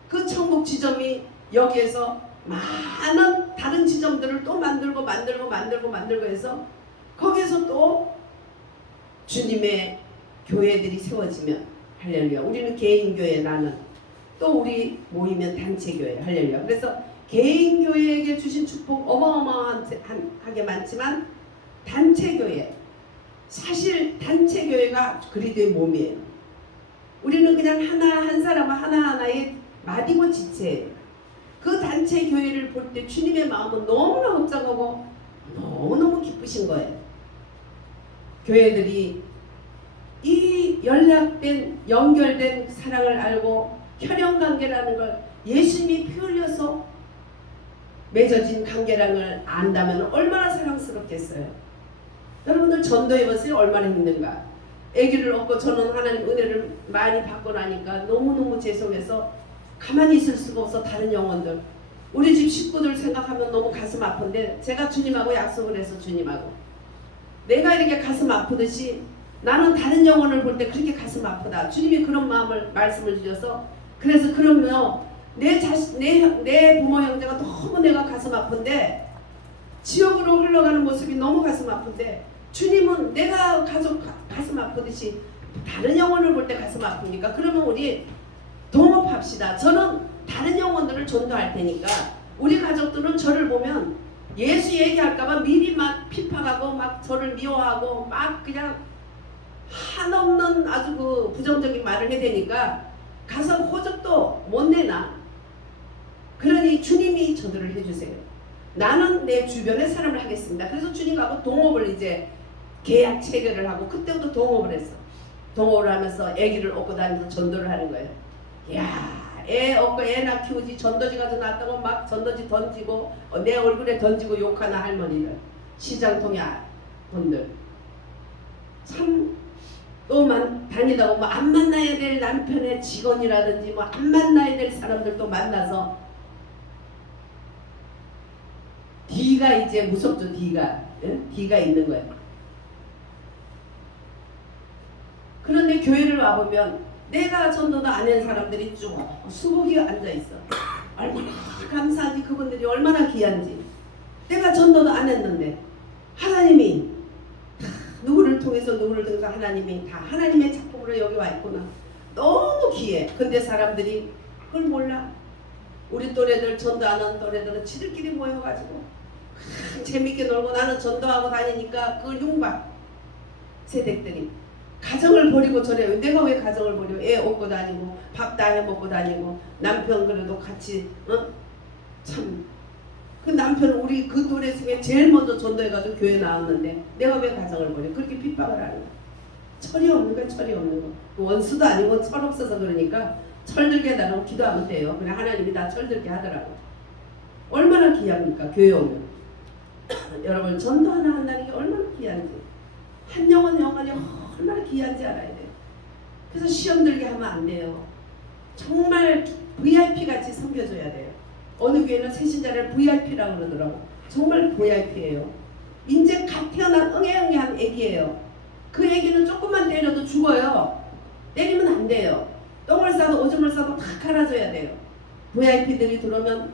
그 천국 지점이 여기에서 많은 다른 지점들을 또 만들고 해서 거기에서 또 주님의 교회들이 세워지면 할렐루야. 우리는 개인교회, 나는 또 우리 모이면 단체교회, 할렐루야. 그래서 개인교회에게 주신 축복 어마어마하게 많지만 단체교회, 사실 단체교회가 그리스도의 몸이에요. 우리는 그냥 한 사람 하나하나의 마디고 지체예요. 그 단체 교회를 볼 때 주님의 마음은 너무나 흡족하고 너무너무 기쁘신 거예요. 교회들이 이 연결된 사랑을 알고 혈연관계라는 걸 예수님이 피 흘려서 맺어진 관계랑을 안다면 얼마나 사랑스럽겠어요. 여러분들 전도해보세요. 얼마나 힘든가. 아기를 얻고 저는 하나님 은혜를 많이 받고 나니까 너무너무 죄송해서 가만히 있을 수가 없어. 다른 영혼들, 우리 집 식구들 생각하면 너무 가슴 아픈데 제가 주님하고 약속을 해서 주님하고 내가 이렇게 가슴 아프듯이 나는 다른 영혼을 볼 때 그렇게 가슴 아프다. 주님이 그런 말씀을 주셔서 그래서 그러면 내 부모 형제가 너무 내가 가슴 아픈데 지옥으로 흘러가는 모습이 너무 가슴 아픈데 주님은 내가 가슴 아프듯이 다른 영혼을 볼 때 가슴 아픕니까? 그러면 우리 동업합시다. 저는 다른 영혼들을 전도할 테니까 우리 가족들은 저를 보면 예수 얘기할까봐 미리 막 핍박하고 막 저를 미워하고 막 그냥 한없는 아주 그 부정적인 말을 해대니까 가서 호적도 못 내나. 그러니 주님이 저들을 해주세요. 나는 내 주변의 사람을 하겠습니다. 그래서 주님하고 동업을 이제 계약 체결을 하고 그때부터 동업을 했어. 동업을 하면서 아기를 얻고 다니면서 전도를 하는 거예요. 야, 애 얻고 애나 키우지 전도지 가서 낳았다고 막 전도지 던지고 내 얼굴에 던지고 욕하는 할머니들, 시장통의 분들 참 또 다니다가 뭐 안 만나야 될 남편의 직원이라든지 뭐 안 만나야 될 사람들도 만나서 D가 이제 무섭죠. D가 있는 거예요. 그런데 교회를 와보면 내가 전도도 안 한 사람들이 쭉 수북이 앉아있어. 얼마나 감사하지. 그분들이 얼마나 귀한지. 내가 전도도 안 했는데 하나님이 누구를 통해서 하나님이 다 하나님의 작품으로 여기 와 있구나. 너무 귀해. 근데 사람들이 그걸 몰라. 우리 또래들, 전도 안 하는 또래들은 지들끼리 모여가지고 재밌게 놀고 나는 전도하고 다니니까 그걸 흉봐. 세댁들이 가정을 버리고 저래요. 내가 왜 가정을 버려? 애 얻고 다니고 밥 다 해먹고 다니고 남편 그래도 같이 참 그 남편은 우리 그 또래 중에 제일 먼저 전도해가지고 교회 나왔는데 내가 왜 가정을 버려? 그렇게 핍박을 하는 거야. 철이 없는 거야. 철이 없는 거. 원수도 아니고 철 없어서 그러니까 철들게 해달라고 기도하면 돼요. 그냥 하나님이 다 철들게 하더라고. 얼마나 귀합니까? 교회 오면. 여러분 전도 하나 한다는 게 얼마나 귀한지. 한 영혼이 얼마나 귀한지 알아야 돼요. 그래서 시험 들게 하면 안 돼요. 정말 VIP 같이 섬겨줘야 돼요. 어느 교회는 새신자를 VIP라고 그러더라고. 정말 VIP예요. 이제 갓 태어난 응애응애한 애기예요. 그 애기는 조금만 때려도 죽어요. 때리면 안 돼요. 똥을 싸도 오줌을 싸도 다 갈아줘야 돼요. VIP들이 들어오면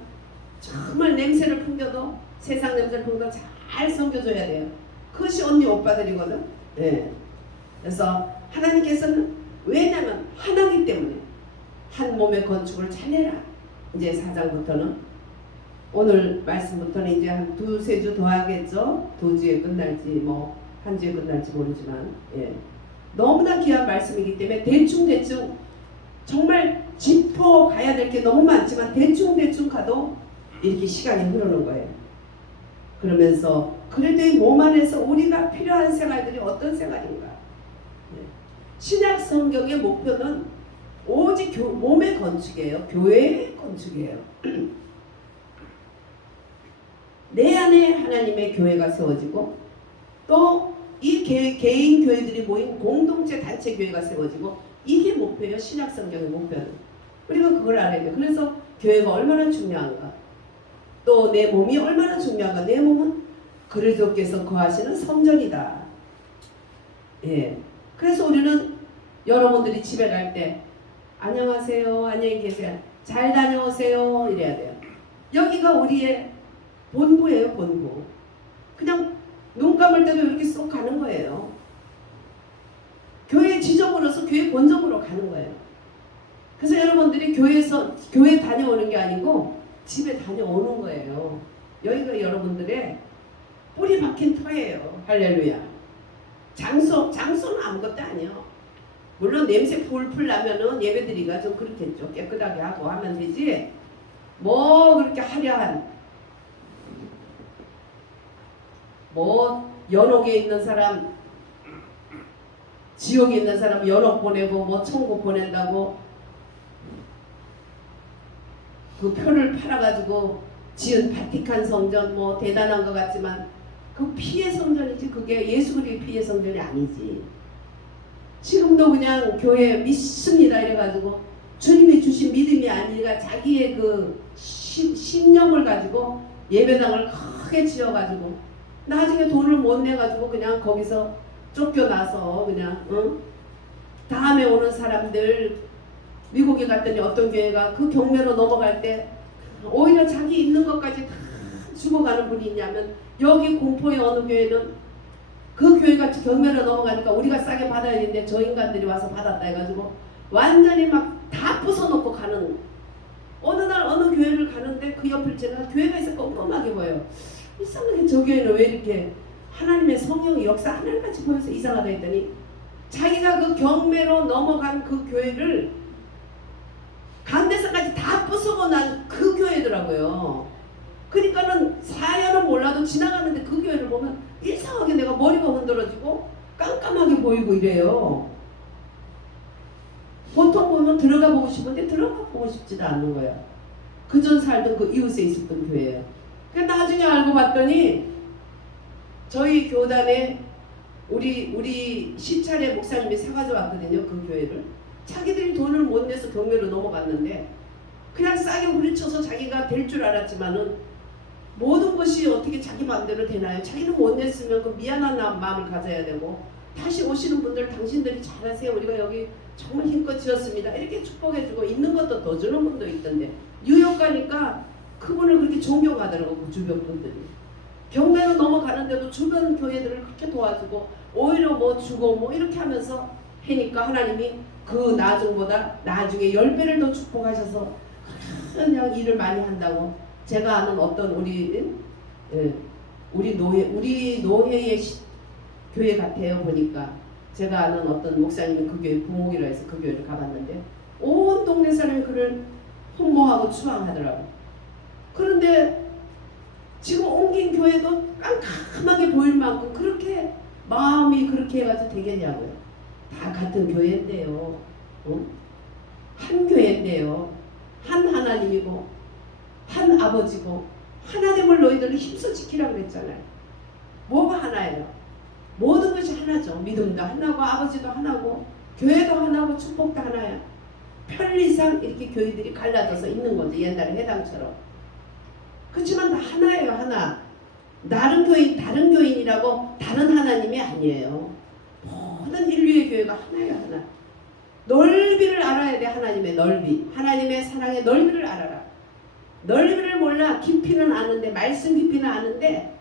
정말 냄새를 풍겨도 세상 냄새를 풍겨도 잘 섬겨줘야 돼요. 그것이 언니 오빠들이거든. 네. 그래서 하나님께서는 왜냐면 하나이기 때문에 한 몸의 건축을 잘해라. 이제 4장부터는 오늘 말씀부터는 이제 한 2-3주 더 하겠죠. 2주에 끝날지 뭐 1주에 끝날지 모르지만 너무나 귀한 말씀이기 때문에 대충 정말 짚어 가야 될 게 너무 많지만 대충 가도 이렇게 시간이 흐르는 거예요. 그러면서 그래도 몸 안에서 우리가 필요한 생활들이 어떤 생활인가. 신약 성경의 목표는 오직 몸의 건축이에요. 교회의 건축이에요. 내 안에 하나님의 교회가 세워지고 또 이 개인 교회들이 모인 공동체 단체 교회가 세워지고 이게 목표예요. 신약성경의 목표는. 우리가 그걸 알아야 돼요. 그래서 교회가 얼마나 중요한가. 또 내 몸이 얼마나 중요한가. 내 몸은 그리스도께서 거하시는 성전이다. 예. 그래서 우리는 여러분들이 집에 갈 때 안녕하세요, 안녕히 계세요, 잘 다녀오세요 이래야 돼요. 여기가 우리의 본부예요. 본부. 그냥 눈 감을 때도 이렇게 쏙 가는 거예요. 교회 지점으로서 교회 본점으로 가는 거예요. 그래서 여러분들이 교회 다녀오는 게 아니고 집에 다녀오는 거예요. 여기가 여러분들의 뿌리 박힌 터예요. 할렐루야. 장소는 아무것도 아니에요. 물론 냄새 풀풀 나면은 예배드리기가 좀 그렇겠죠. 깨끗하게 하고 하면 되지. 뭐 그렇게 화려한 뭐 연옥에 있는 사람, 지옥에 있는 사람 연옥 보내고 뭐 천국 보낸다고 그 표를 팔아가지고 지은 바티칸 성전 뭐 대단한 것 같지만 그 피의 성전이지 그게 예수 그리스도의 피의 성전이 아니지. 지금도 그냥 교회 믿습니다 이래가지고 주님이 주신 믿음이 아니라 자기의 그 신념을 가지고 예배당을 크게 지어가지고 나중에 돈을 못 내가지고 그냥 거기서 쫓겨나서 그냥 다음에 오는 사람들 미국에 갔더니 어떤 교회가 그 경매로 넘어갈 때 오히려 자기 있는 것까지 다 죽어가는 분이 있냐면 여기 공포의 어느 교회는 그 교회가 경매로 넘어가니까 우리가 싸게 받아야 되는데 저 인간들이 와서 받았다 해가지고 완전히 막 다 부숴놓고 가는. 어느 날 어느 교회를 가는데 그 옆을 제가 교회가 있어 꼼꼼하게 보여요. 이상하게 저 교회는 왜 이렇게 하나님의 성령의 역사 하나같이 보여서 이상하다 했더니 자기가 그 경매로 넘어간 그 교회를 간대사까지 다 부수고 난 그 교회더라고요. 그러니까는 사연은 몰라도 지나가는데 그 교회를 보면 이상하게 내가 머리가 흔들어지고 깜깜하게 보이고 이래요. 보통 보면 들어가 보고 싶은데 들어가 보고 싶지도 않는 거야. 그전 살던 그 이웃에 있었던 교회예요. 그러니까 나중에 알고 봤더니 저희 교단에 우리 시찰의 목사님이 사가져 왔거든요. 그 교회를. 자기들이 돈을 못 내서 경매로 넘어갔는데 그냥 싸게 후려쳐서 자기가 될 줄 알았지만은 모든 것이 어떻게 자기 마음대로 되나요? 자기는 못 냈으면 그 미안한 마음을 가져야 되고 다시 오시는 분들 당신들이 잘하세요. 우리가 여기 정말 힘껏 지었습니다. 이렇게 축복해주고 있는 것도 더 주는 분도 있던데 뉴욕 가니까 그분을 그렇게 존경하더라고. 그 주변 분들이. 경매로 넘어가는데도 주변 교회들을 그렇게 도와주고 오히려 뭐 주고 뭐 이렇게 하면서 하니까 하나님이 그 나중보다 나중에 10배를 더 축복하셔서 그냥 일을 많이 한다고. 제가 아는 어떤 우리 노회의 교회 같아요. 보니까 제가 아는 어떤 목사님이 그 교회 부목이라 해서 그 교회를 가봤는데 온 동네 사람이 그를 흠모하고 추앙하더라고. 그런데 지금 옮긴 교회도 깜깜하게 보일 만큼 그렇게 마음이 그렇게 해가지고 되겠냐고요. 다 같은 교회인데요. 한 교회인데요. 한 하나님이고 한 아버지고 하나님을 너희들은 힘써 지키라고 그랬잖아요. 뭐가 하나예요? 모든 것이 하나죠. 믿음도 하나고 아버지도 하나고 교회도 하나고 축복도 하나야. 편리상 이렇게 교회들이 갈라져서 있는 거죠. 옛날에 해당처럼. 그렇지만 다 하나예요. 하나. 다른 교인이라고 다른 하나님이 아니에요. 모든 인류의 교회가 하나예요. 하나. 넓이를 알아야 돼. 하나님의 넓이. 하나님의 사랑의 넓이를 알아라. 넓이를 몰라. 깊이는 아는데 말씀 깊이는 아는데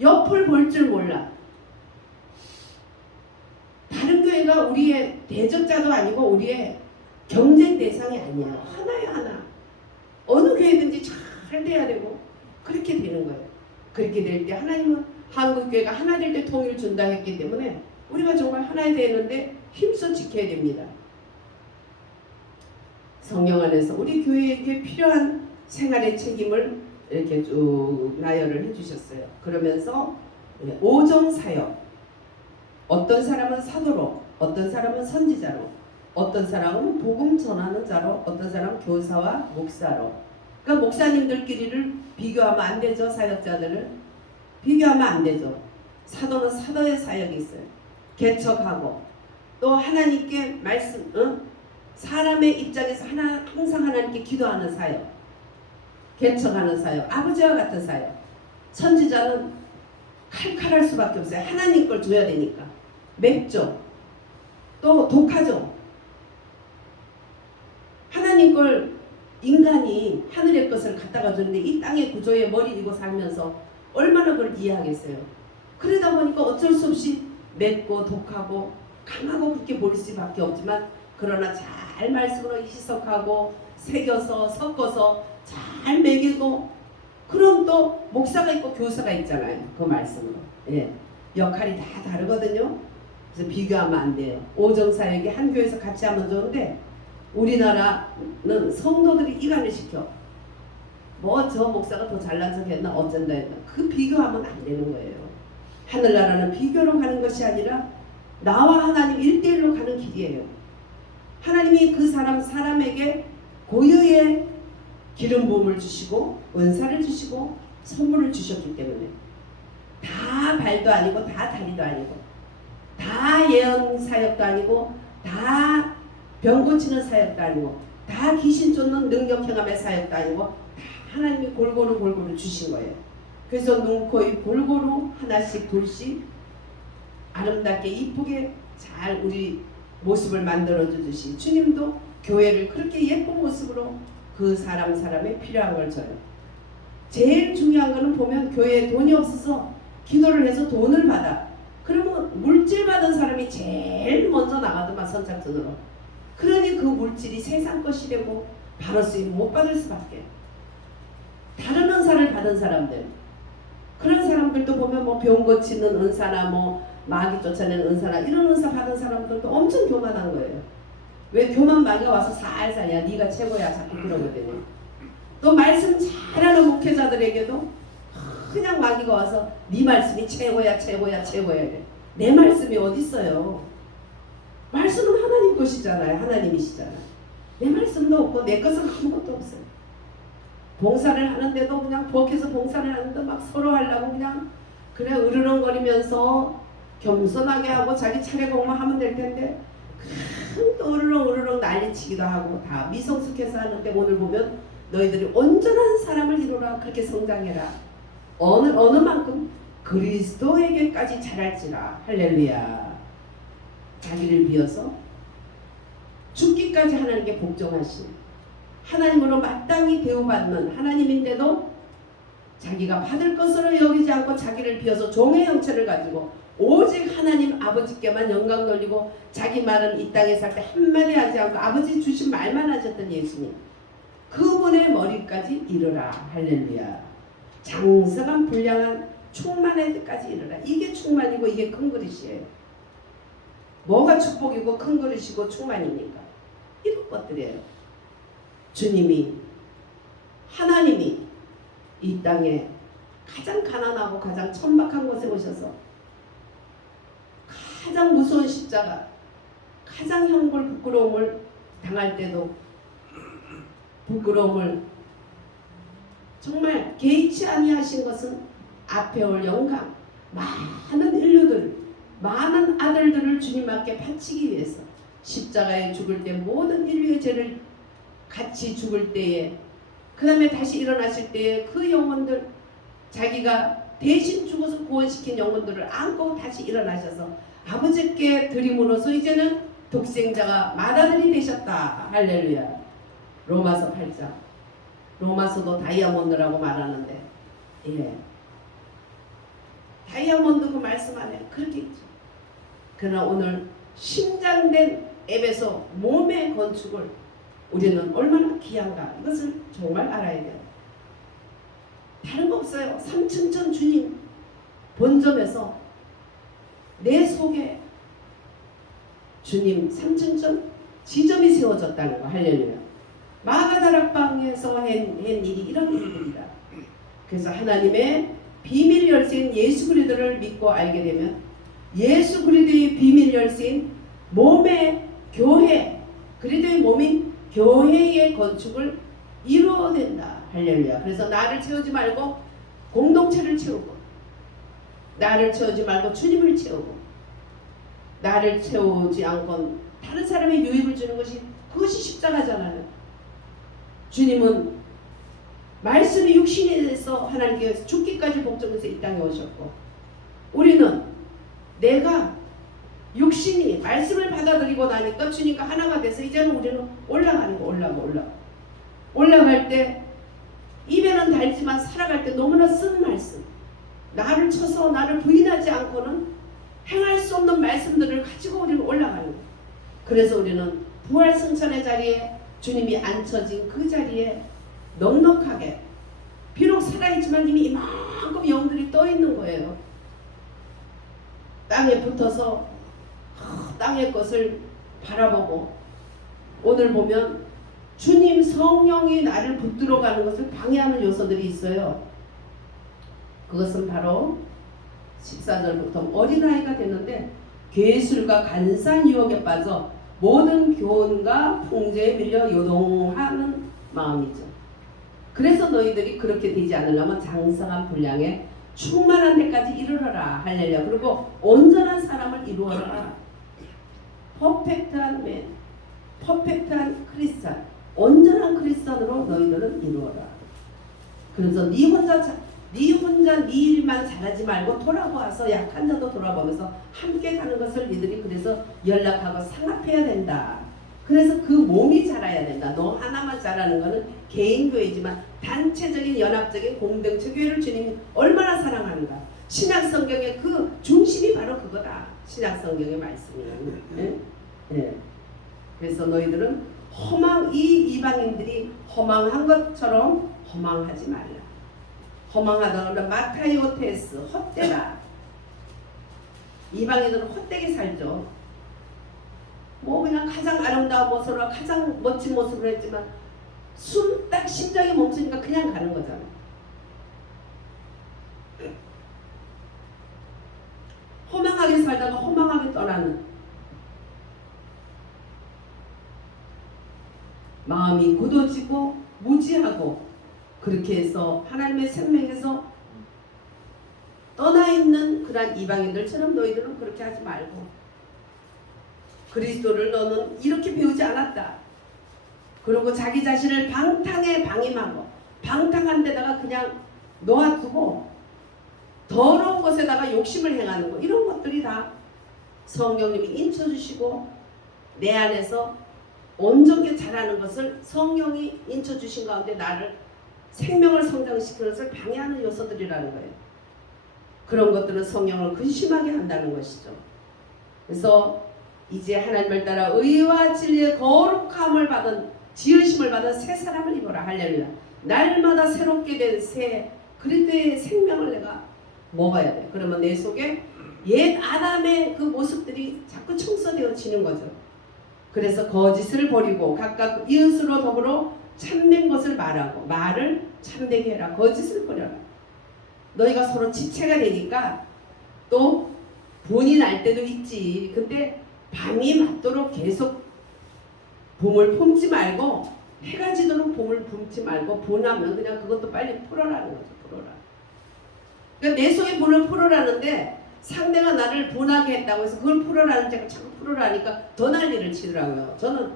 옆을 볼 줄 몰라. 다른 교회가 우리의 대적자도 아니고 우리의 경쟁 대상이 아니야. 하나야 하나. 어느 교회든지 잘 돼야 되고 그렇게 되는 거예요. 그렇게 될 때 하나님은 한국교회가 하나 될 때 통일 준다 했기 때문에 우리가 정말 하나 되는데 힘써 지켜야 됩니다. 성경 안에서 우리 교회에게 필요한 생활의 책임을 이렇게 쭉 나열을 해주셨어요. 그러면서 오정사역, 어떤 사람은 사도로, 어떤 사람은 선지자로, 어떤 사람은 복음 전하는 자로, 어떤 사람은 교사와 목사로. 그러니까 목사님들끼리를 비교하면 안 되죠. 사역자들을 비교하면 안 되죠. 사도는 사도의 사역이 있어요. 개척하고 또 하나님께 말씀, 사람의 입장에서 항상 하나님께 기도하는 사역, 개척하는 사역, 아버지와 같은 사역. 선지자는 칼칼할 수밖에 없어요. 하나님 걸 줘야 되니까. 맵죠. 또 독하죠. 하나님 걸 인간이 하늘의 것을 갖다가 주는데 이 땅의 구조에 머리 이고 살면서 얼마나 그걸 이해하겠어요. 그러다 보니까 어쩔 수 없이 맵고 독하고 강하고 그렇게 보일 수밖에 없지만, 그러나 잘 말씀으로 희석하고 새겨서 섞어서 잘 먹이고, 그럼 또 목사가 있고 교사가 있잖아요. 그 말씀으로. 예. 역할이 다 다르거든요. 그래서 비교하면 안 돼요. 오정사역이 한 교회에서 같이 하면 좋은데, 우리나라는 성도들이 이간을 시켜. 뭐 저 목사가 더 잘난 척 했나 어쩐다 했나. 그 비교하면 안 되는 거예요. 하늘나라는 비교로 가는 것이 아니라 나와 하나님 1대1로 가는 길이에요. 하나님이 그 사람에게 고유의 기름 부음을 주시고 은사를 주시고 선물을 주셨기 때문에, 다 발도 아니고 다 다리도 아니고 다 예언 사역도 아니고 다 병 고치는 사역도 아니고 다 귀신 쫓는 능력 행함의 사역도 아니고 다 하나님이 골고루 주신 거예요. 그래서 눈, 코, 입 골고루 하나씩 둘씩 아름답게 이쁘게 잘 우리 모습을 만들어 주듯이 주님도 교회를 그렇게 예쁜 모습으로 그 사람에 필요한 걸 줘요. 제일 중요한 거는 보면 교회에 돈이 없어서 기도를 해서 돈을 받아. 그러면 물질 받은 사람이 제일 먼저 나가더만 선착순으로. 그러니 그 물질이 세상 것이 되고 바로 쓰임 못 받을 수밖에. 다른 은사를 받은 사람들, 그런 사람들도 보면 뭐 병 고치는 은사나 뭐 마귀 쫓아내는 은사나 이런 은사 받은 사람들도 엄청 교만한 거예요. 왜 교만 마귀가 와서 살살 야 네가 최고야 자꾸 그러거든요. 또 말씀 잘하는 목회자들에게도 그냥 마귀가 와서 네 말씀이 최고야 이래. 내 말씀이 어디 있어요? 말씀은 하나님 것이잖아요. 하나님이시잖아요. 내 말씀도 없고 내 것은 아무것도 없어요. 봉사를 하는데도 그냥 부엌에서 봉사를 하는데 막 서로 하려고 그냥 으르렁거리면서 겸손하게 하고 자기 차례 공만 하면 될 텐데 또 으르렁 난리치기도 하고 다 미성숙해서 하는데, 오늘 보면 너희들이 온전한 사람을 이루라 그렇게 성장해라. 어느 만큼 그리스도에게까지 자랄지라. 할렐루야. 자기를 비워서 죽기까지 하나님께 복종하신, 하나님으로 마땅히 대우받는 하나님인데도 자기가 받을 것으로 여기지 않고 자기를 비워서 종의 형체를 가지고 오직 하나님 아버지께만 영광 돌리고 자기 말은 이 땅에 살 때 한마디 하지 않고 아버지 주신 말만 하셨던 예수님, 그분의 머리까지 이르라. 할렐루야. 장성한 불량한 충만의 데까지 이르라. 이게 충만이고 이게 큰 그릇이에요. 뭐가 축복이고 큰 그릇이고 충만입니까? 이런 것들이에요. 주님이, 하나님이 이 땅에 가장 가난하고 가장 천박한 곳에 오셔서 가장 무서운 십자가, 가장 형벌 부끄러움을 당할 때도 부끄러움을 정말 개의치 아니하신 것은 앞에 올 영광, 많은 인류들, 많은 아들들을 주님 앞에 바치기 위해서 십자가에 죽을 때 모든 인류의 죄를 같이 죽을 때에, 그 다음에 다시 일어나실 때에 그 영혼들, 자기가 대신 죽어서 구원시킨 영혼들을 안고 다시 일어나셔서 아버지께 드림으로써 이제는 독생자가 맏아들이 되셨다. 할렐루야. 로마서 8장. 로마서도 다이아몬드라고 말하는데, 예, 다이아몬드 그 말씀 안에 그렇게 있죠. 그러나 오늘 심장된 에베소 몸의 건축을 우리는 얼마나 귀한가, 이것을 정말 알아야 돼요. 다른 거 없어요. 삼층천 주님 본점에서 내 속에 주님 삼층천 지점이 세워졌다는 거. 할렐루야. 마가다락방에서 한 일이 이런 일들이다. 그래서 하나님의 비밀 열쇠인 예수 그리스도를 믿고 알게 되면 예수 그리스도의 비밀 열쇠인 몸의 교회, 그리스도의 몸인 교회의 건축을 이루어야 된다. 할렐루야. 그래서 나를 채우지 말고 공동체를 채우고, 나를 채우지 말고 주님을 채우고, 나를 채우지 않고 다른 사람의 유익을 주는 것이 그것이 십자가잖아요. 주님은 말씀이 육신이 돼서 하나님께서 죽기까지 복종해서 이 땅에 오셨고, 우리는 내가 육신이 말씀을 받아들이고 나니까 주님과 하나가 돼서 이제는 우리는 올라가는 거, 올라갈 때 입에는 달지만 살아갈 때 너무나 쓴 말씀, 나를 쳐서 나를 부인하지 않고는 행할 수 없는 말씀들을 가지고 우리는 올라가는 거예요. 그래서 우리는 부활 승천의 자리에 주님이 앉혀진 그 자리에 넉넉하게, 비록 살아있지만 이미 이만큼 영들이 떠 있는 거예요. 땅에 붙어서 땅의 것을 바라보고, 오늘 보면 주님 성령이 나를 붙들어 가는 것을 방해하는 요소들이 있어요. 그것은 바로 14절부터 어린아이가 됐는데 괴술과 간산 유혹에 빠져 모든 교훈과 풍조에 밀려 요동하는 마음이죠. 그래서 너희들이 그렇게 되지 않으려면 장성한 분량에 충만한 데까지 이르러라. 할렐루야. 그리고 온전한 사람을 이루어라. 퍼펙트한 맨, 퍼펙트한 크리스찬, 온전한 크리스찬으로 너희들은 이루어라. 그래서 네 혼자 네 일만 잘하지 말고 돌아보아서 약한 자도 돌아보면서 함께 가는 것을 니들이 그래서 연락하고 상합해야 된다. 그래서 그 몸이 자라야 된다. 너 하나만 자라는 것은 개인교회지만 단체적인 연합적인 공동체 교회를 주님이 얼마나 사랑하는가. 신약성경의 그 중심이 바로 그거다. 신약성경의 말씀이에요. 예? 예. 그래서 너희들은 이 이방인들이 허망한 것처럼 허망하지 말라. 허망하다는 마타이오 테스, 헛되다. 이방인들은 헛되게 살죠. 뭐 그냥 가장 아름다운 모습으로 가장 멋진 모습으로 했지만 딱 심장이 멈추니까 그냥 가는 거잖아요. 허망하게 살다가 허망하게 떠나는, 마음이 굳어지고 무지하고 그렇게 해서 하나님의 생명에서 떠나 있는 그런 이방인들처럼 너희들은 그렇게 하지 말고, 그리스도를 너는 이렇게 배우지 않았다. 그리고 자기 자신을 방탕에 방임하고 방탕한 데다가 그냥 놓아두고 더러운 것에다가 욕심을 행하는 거, 이런 것들이 다 성령님이 인쳐주시고 내 안에서 온전히 자라는 것을 성령이 인쳐주신 가운데 나를 생명을 성장시키는 것을 방해하는 요소들이라는 거예요. 그런 것들은 성령을 근심하게 한다는 것이죠. 그래서 이제 하나님을 따라 의와 진리의 거룩함을 받은, 지으심을 받은 새 사람을 입어라. 할렐루야. 날마다 새롭게 된 새 그리스도의 생명을 내가 먹어야 돼. 그러면 내 속에 옛 아담의 그 모습들이 자꾸 청소되어지는 거죠. 그래서 거짓을 버리고 각각 이웃으로 더불어 참된 것을 말하고 말을 참되게 해라. 거짓을 버려라. 너희가 서로 지체가 되니까 또 본이 날 때도 있지. 근데 밤이 맞도록 계속 봄을 품지 말고, 해가 지도록 봄을 품지 말고, 본하면 그냥 그것도 빨리 풀어라는 거죠. 풀어라. 그러니까 내 속에 본을 풀어라는데 상대가 나를 분하게 했다고 해서 그걸 풀어라는 제가 자꾸 풀어라니까 더 난리를 치더라고요. 저는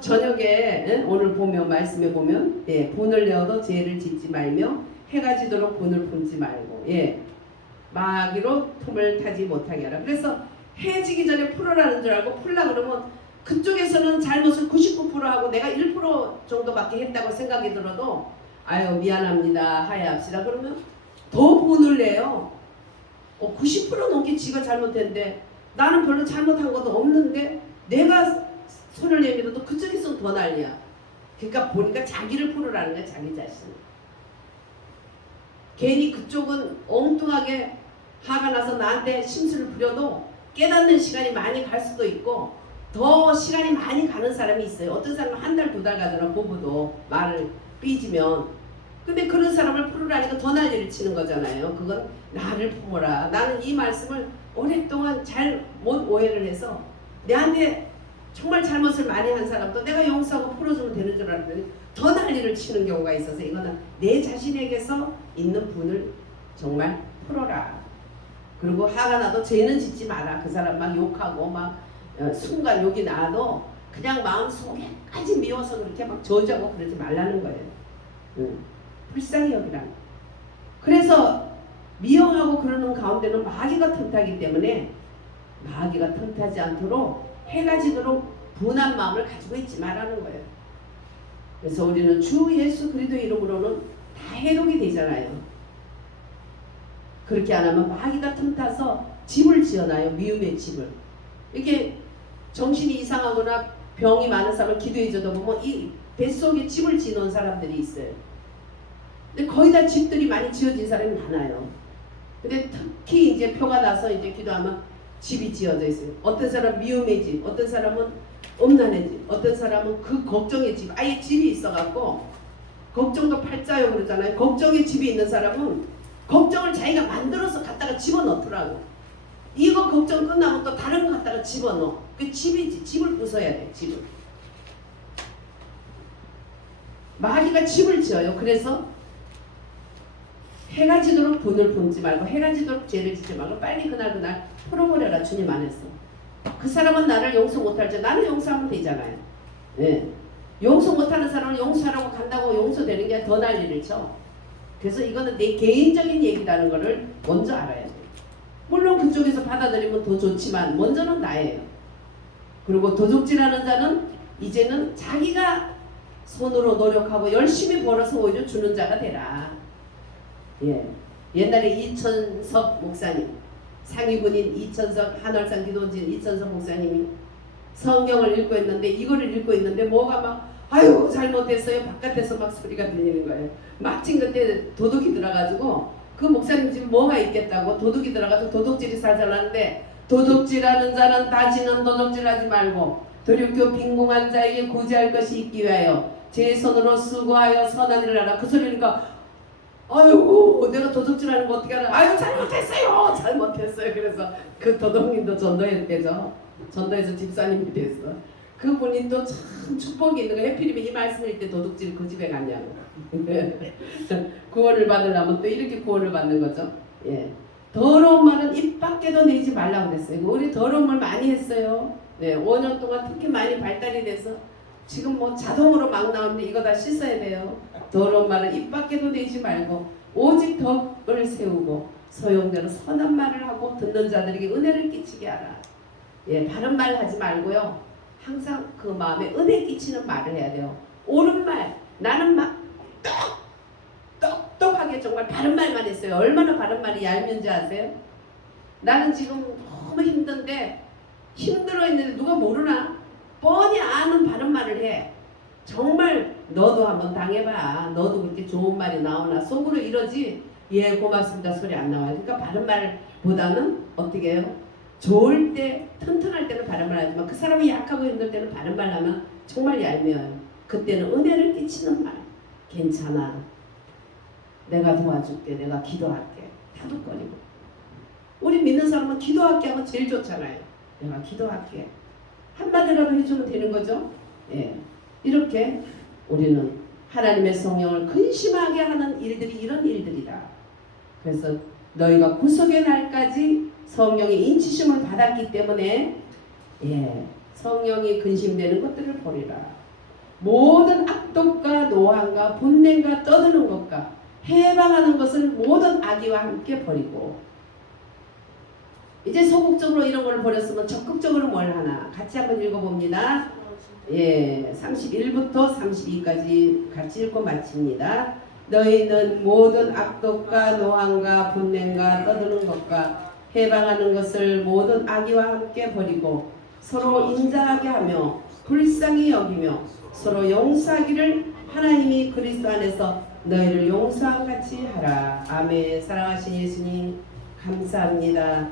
저녁에 오늘 보면 말씀에 보면 본을 내어도 죄를 짓지 말며 해가 지도록 본을 품지 말고 마귀로 틈을 타지 못하게 하라. 그래서 해 지기 전에 풀어라는 줄 알고 풀라 그러면 그쪽에서는 잘못을 99% 하고 내가 1% 정도밖에 했다고 생각이 들어도 아유 미안합니다 하야합시다 그러면 더 본을 내요. 90% 넘게 지가 잘못했는데 나는 별로 잘못한 것도 없는데 내가 손을 내밀어도 그쪽에서는 더 난리야. 그러니까 보니까 자기를 풀으라는 거야. 자기 자신. 괜히 그쪽은 엉뚱하게 화가 나서 나한테 심술을 부려도 깨닫는 시간이 많이 갈 수도 있고 더 시간이 많이 가는 사람이 있어요. 어떤 사람은 한 달, 2달 가잖아. 부부도 말을 삐지면. 근데 그런 사람을 풀으라니까 더 난리를 치는 거잖아요. 그건 나를 품어라. 나는 이 말씀을 오랫동안 잘못 오해를 해서 내한테 정말 잘못을 많이 한 사람도 내가 용서하고 풀어주면 되는 줄 알았더니 더 난리를 치는 경우가 있어서 이거는 내 자신에게서 있는 분을 정말 풀어라. 그리고 화가 나도 죄는 짓지 마라. 그 사람 막 욕하고 막 순간 욕이 나도 그냥 마음속에까지 미워서 그렇게 막 저주하고 그러지 말라는 거예요. 불쌍히 여기라. 그래서 미워하고 그러는 가운데는 마귀가 틈타기 때문에 마귀가 틈타지 않도록 해가 지도록 분한 마음을 가지고 있지 말라는 거예요. 그래서 우리는 주 예수 그리스도의 이름으로는 다 해독이 되잖아요. 그렇게 안 하면 마귀가 틈타서 집을 지어놔요. 미움의 집을. 이렇게 정신이 이상하거나 병이 많은 사람을 기도해줘도 보면 이 뱃속에 집을 지어놓은 사람들이 있어요. 근데 거의 다 집들이 많이 지어진 사람이 많아요. 근데 특히 이제 표가 나서 이제 기도하면 집이 지어져 있어요. 어떤 사람은 미움의 집, 어떤 사람은 엄난의 집, 어떤 사람은 그 걱정의 집, 아예 집이 있어갖고 걱정도 팔자요 그러잖아요. 걱정의 집이 있는 사람은 걱정을 자기가 만들어서 갖다가 집어넣더라고. 이거 걱정 끝나면 또 다른 거 갖다가 집어넣어. 그 집이지. 집을 부숴야 돼. 집을. 마귀가 집을 지어요. 그래서 해가 지도록 분을 품지 말고 해가 지도록 죄를 짓지 말고 빨리 그날 풀어버려라. 주님 안에서. 그 사람은 나를 용서 못할지 나는 용서하면 되잖아요. 네. 용서 못하는 사람은 용서하라고 간다고 용서되는 게 더 난리를 쳐. 그래서 이거는 내 개인적인 얘기라는 거를 먼저 알아야 돼요. 물론 그쪽에서 받아들이면 더 좋지만 먼저는 나예요. 그리고 도둑질하는 자는 이제는 자기가 손으로 노력하고 열심히 벌어서 오히려 주는 자가 되라. 예. 옛날에 이천석 목사님, 상위군인 이천석 한월산 기도원진 이천석 목사님이 성경을 읽고 있는데 이거를 읽고 있는데 뭐가 막 아유 잘못했어요. 바깥에서 막 소리가 들리는 거예요. 마침 그때 도둑이 들어가지고 그 목사님 집에 뭐가 있겠다고 도둑이 들어가서 도둑질이 살살 하는데 도둑질하는 자는 다시는 도둑질하지 말고 도리어 빈궁한 자에게 구제할 것이 있기 위하여 제 손으로 수고하여 선한 일을 하라. 그 소리니까 아이고 내가 도둑질하는 거 어떻게 하나. 아이고 잘못했어요. 그래서 그 도둑님도 전도했대죠. 전도해서 집사님이 됐어. 그분이 또 참 축복이 있는 거예요. 해필이면 이 말씀을 읽을 때 도둑질 그 집에 갔냐고. 구원을 받으려면 또 이렇게 구원을 받는 거죠. 예. 더러운 말은 입 밖에도 내지 말라고 그랬어요. 우리 더러운 말 많이 했어요. 네, 5년 동안 특히 많이 발달이 돼서 지금 뭐 자동으로 막 나오는데 이거 다 씻어야 돼요. 더러운 말은 입 밖에도 내지 말고 오직 덕을 세우고 소용대로 선한 말을 하고 듣는 자들에게 은혜를 끼치게 하라. 예, 바른 말 하지 말고요. 항상 그 마음에 은혜 끼치는 말을 해야 돼요. 옳은 말, 나는 막 똑똑하게 정말 바른 말만 했어요. 얼마나 바른 말이 얄미운지 아세요? 나는 지금 너무 힘든데 힘들어 있는데 누가 모르나? 뻔히 아는 바른 말을 해. 정말 너도 한번 당해봐. 너도 그렇게 좋은 말이 나오나? 속으로 이러지 예 고맙습니다 소리 안 나와요. 그러니까 바른 말보다는 어떻게 해요? 좋을 때 튼튼할 때는 바른 말 하지만 그 사람이 약하고 힘들 때는 바른 말 하면 정말 얄미워요. 그때는 은혜를 끼치는 말. 괜찮아. 내가 도와줄게. 내가 기도할게. 타독거리고. 우리 믿는 사람은 기도할게 하면 제일 좋잖아요. 내가 기도할게. 한마디라도 해주면 되는 거죠. 예. 이렇게 우리는 하나님의 성령을 근심하게 하는 일들이 이런 일들이다. 그래서 너희가 구속의 날까지 성령의 인치심을 받았기 때문에 예, 성령이 근심되는 것들을 버리라. 모든 악독과 노함과 분냄과 떠드는 것과 해방하는 것을 모든 악의와 함께 버리고. 이제 소극적으로 이런 걸 버렸으면 적극적으로 뭘 하나 같이 한번 읽어봅니다. 예, 31부터 32까지 같이 읽고 마칩니다. 너희는 모든 악독과 노함과 분냄과 떠드는 것과 해방하는 것을 모든 악의와 함께 버리고 서로 인자하게 하며 불쌍히 여기며 서로 용서하기를 하나님이 그리스도 안에서 너희를 용서한 같이 하라. 아멘. 사랑하신 예수님 감사합니다.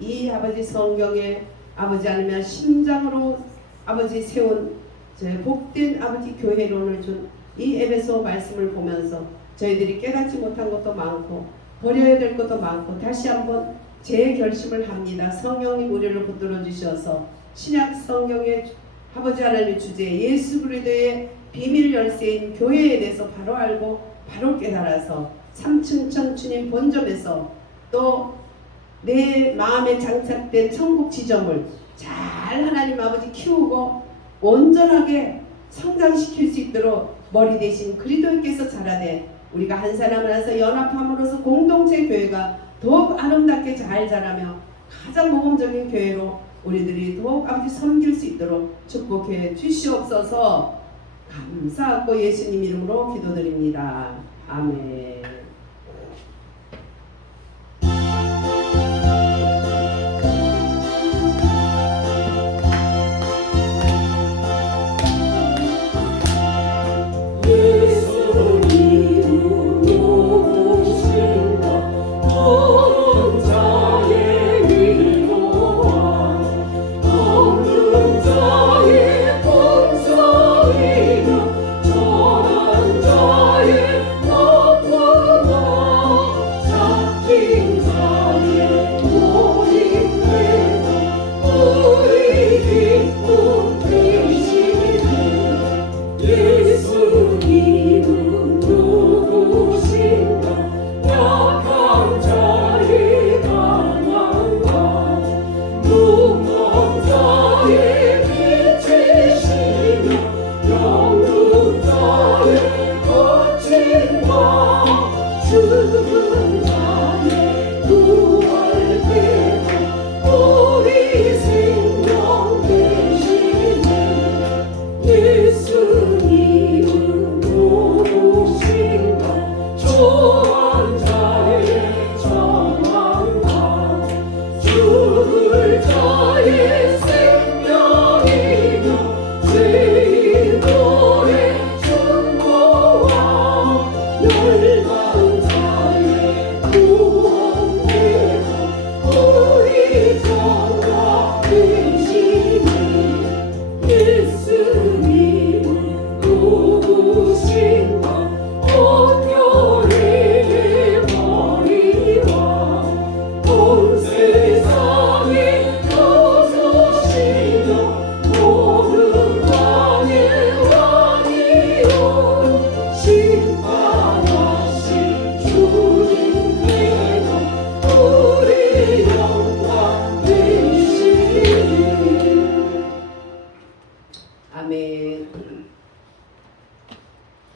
이 아버지 성경에 아버지 아니면 심장으로 아버지 세운 저희 복된 아버지 교회론을 준 이 에베소 말씀을 보면서 저희들이 깨닫지 못한 것도 많고 버려야 될 것도 많고 다시 한번 재결심을 합니다. 성령님 우리를 붙들어 주셔서 신약 성경의 아버지 하나님의 주제 예수 그리스도의 비밀 열쇠인 교회에 대해서 바로 알고 바로 깨달아서 3층 청춘인 본점에서 또 내 마음에 장착된 천국 지점을 잘 하나님 아버지 키우고 온전하게 성장시킬 수 있도록 머리 대신 그리스도께서 자라되 우리가 한 사람 하나서 연합함으로써 공동체 교회가 더욱 아름답게 잘 자라며 가장 모범적인 교회로 우리들이 더욱 아버지 섬길 수 있도록 축복해 주시옵소서. 감사하고 예수님 이름으로 기도드립니다. 아멘.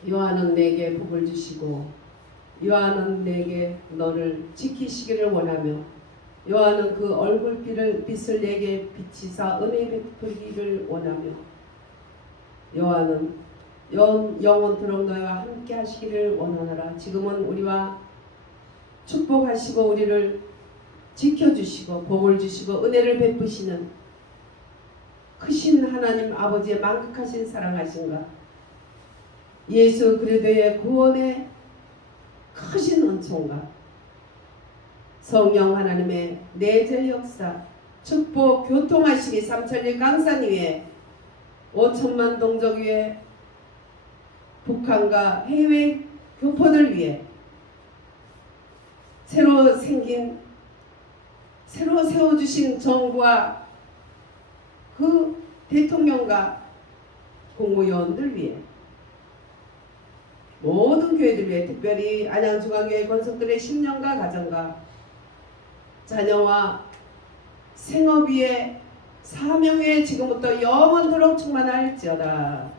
여호와는 내게 복을 주시고 여호와는 내게 너를 지키시기를 원하며 여호와는 그 얼굴빛을 내게 비치사 은혜 베풀기를 원하며 여호와는 영원토록 너희와 함께 하시기를 원하노라. 지금은 우리와 축복하시고 우리를 지켜주시고 복을 주시고 은혜를 베푸시는 크신 하나님 아버지의 만극하신 사랑하신가 예수 그리스도의 구원의 크신 은총과 성령 하나님의 내재 역사 축복 교통하시기 3천리 강산 위에 5천만 동족 위에 북한과 해외 교포들 위해 새로 세워주신 정부와 그 대통령과 국무위원들 위해 모든 교회들 위해 특별히 안양중앙교회 권속들의 10년과 가정과 자녀와 생업 위에 사명 위에 지금부터 영원토록 충만할지어다.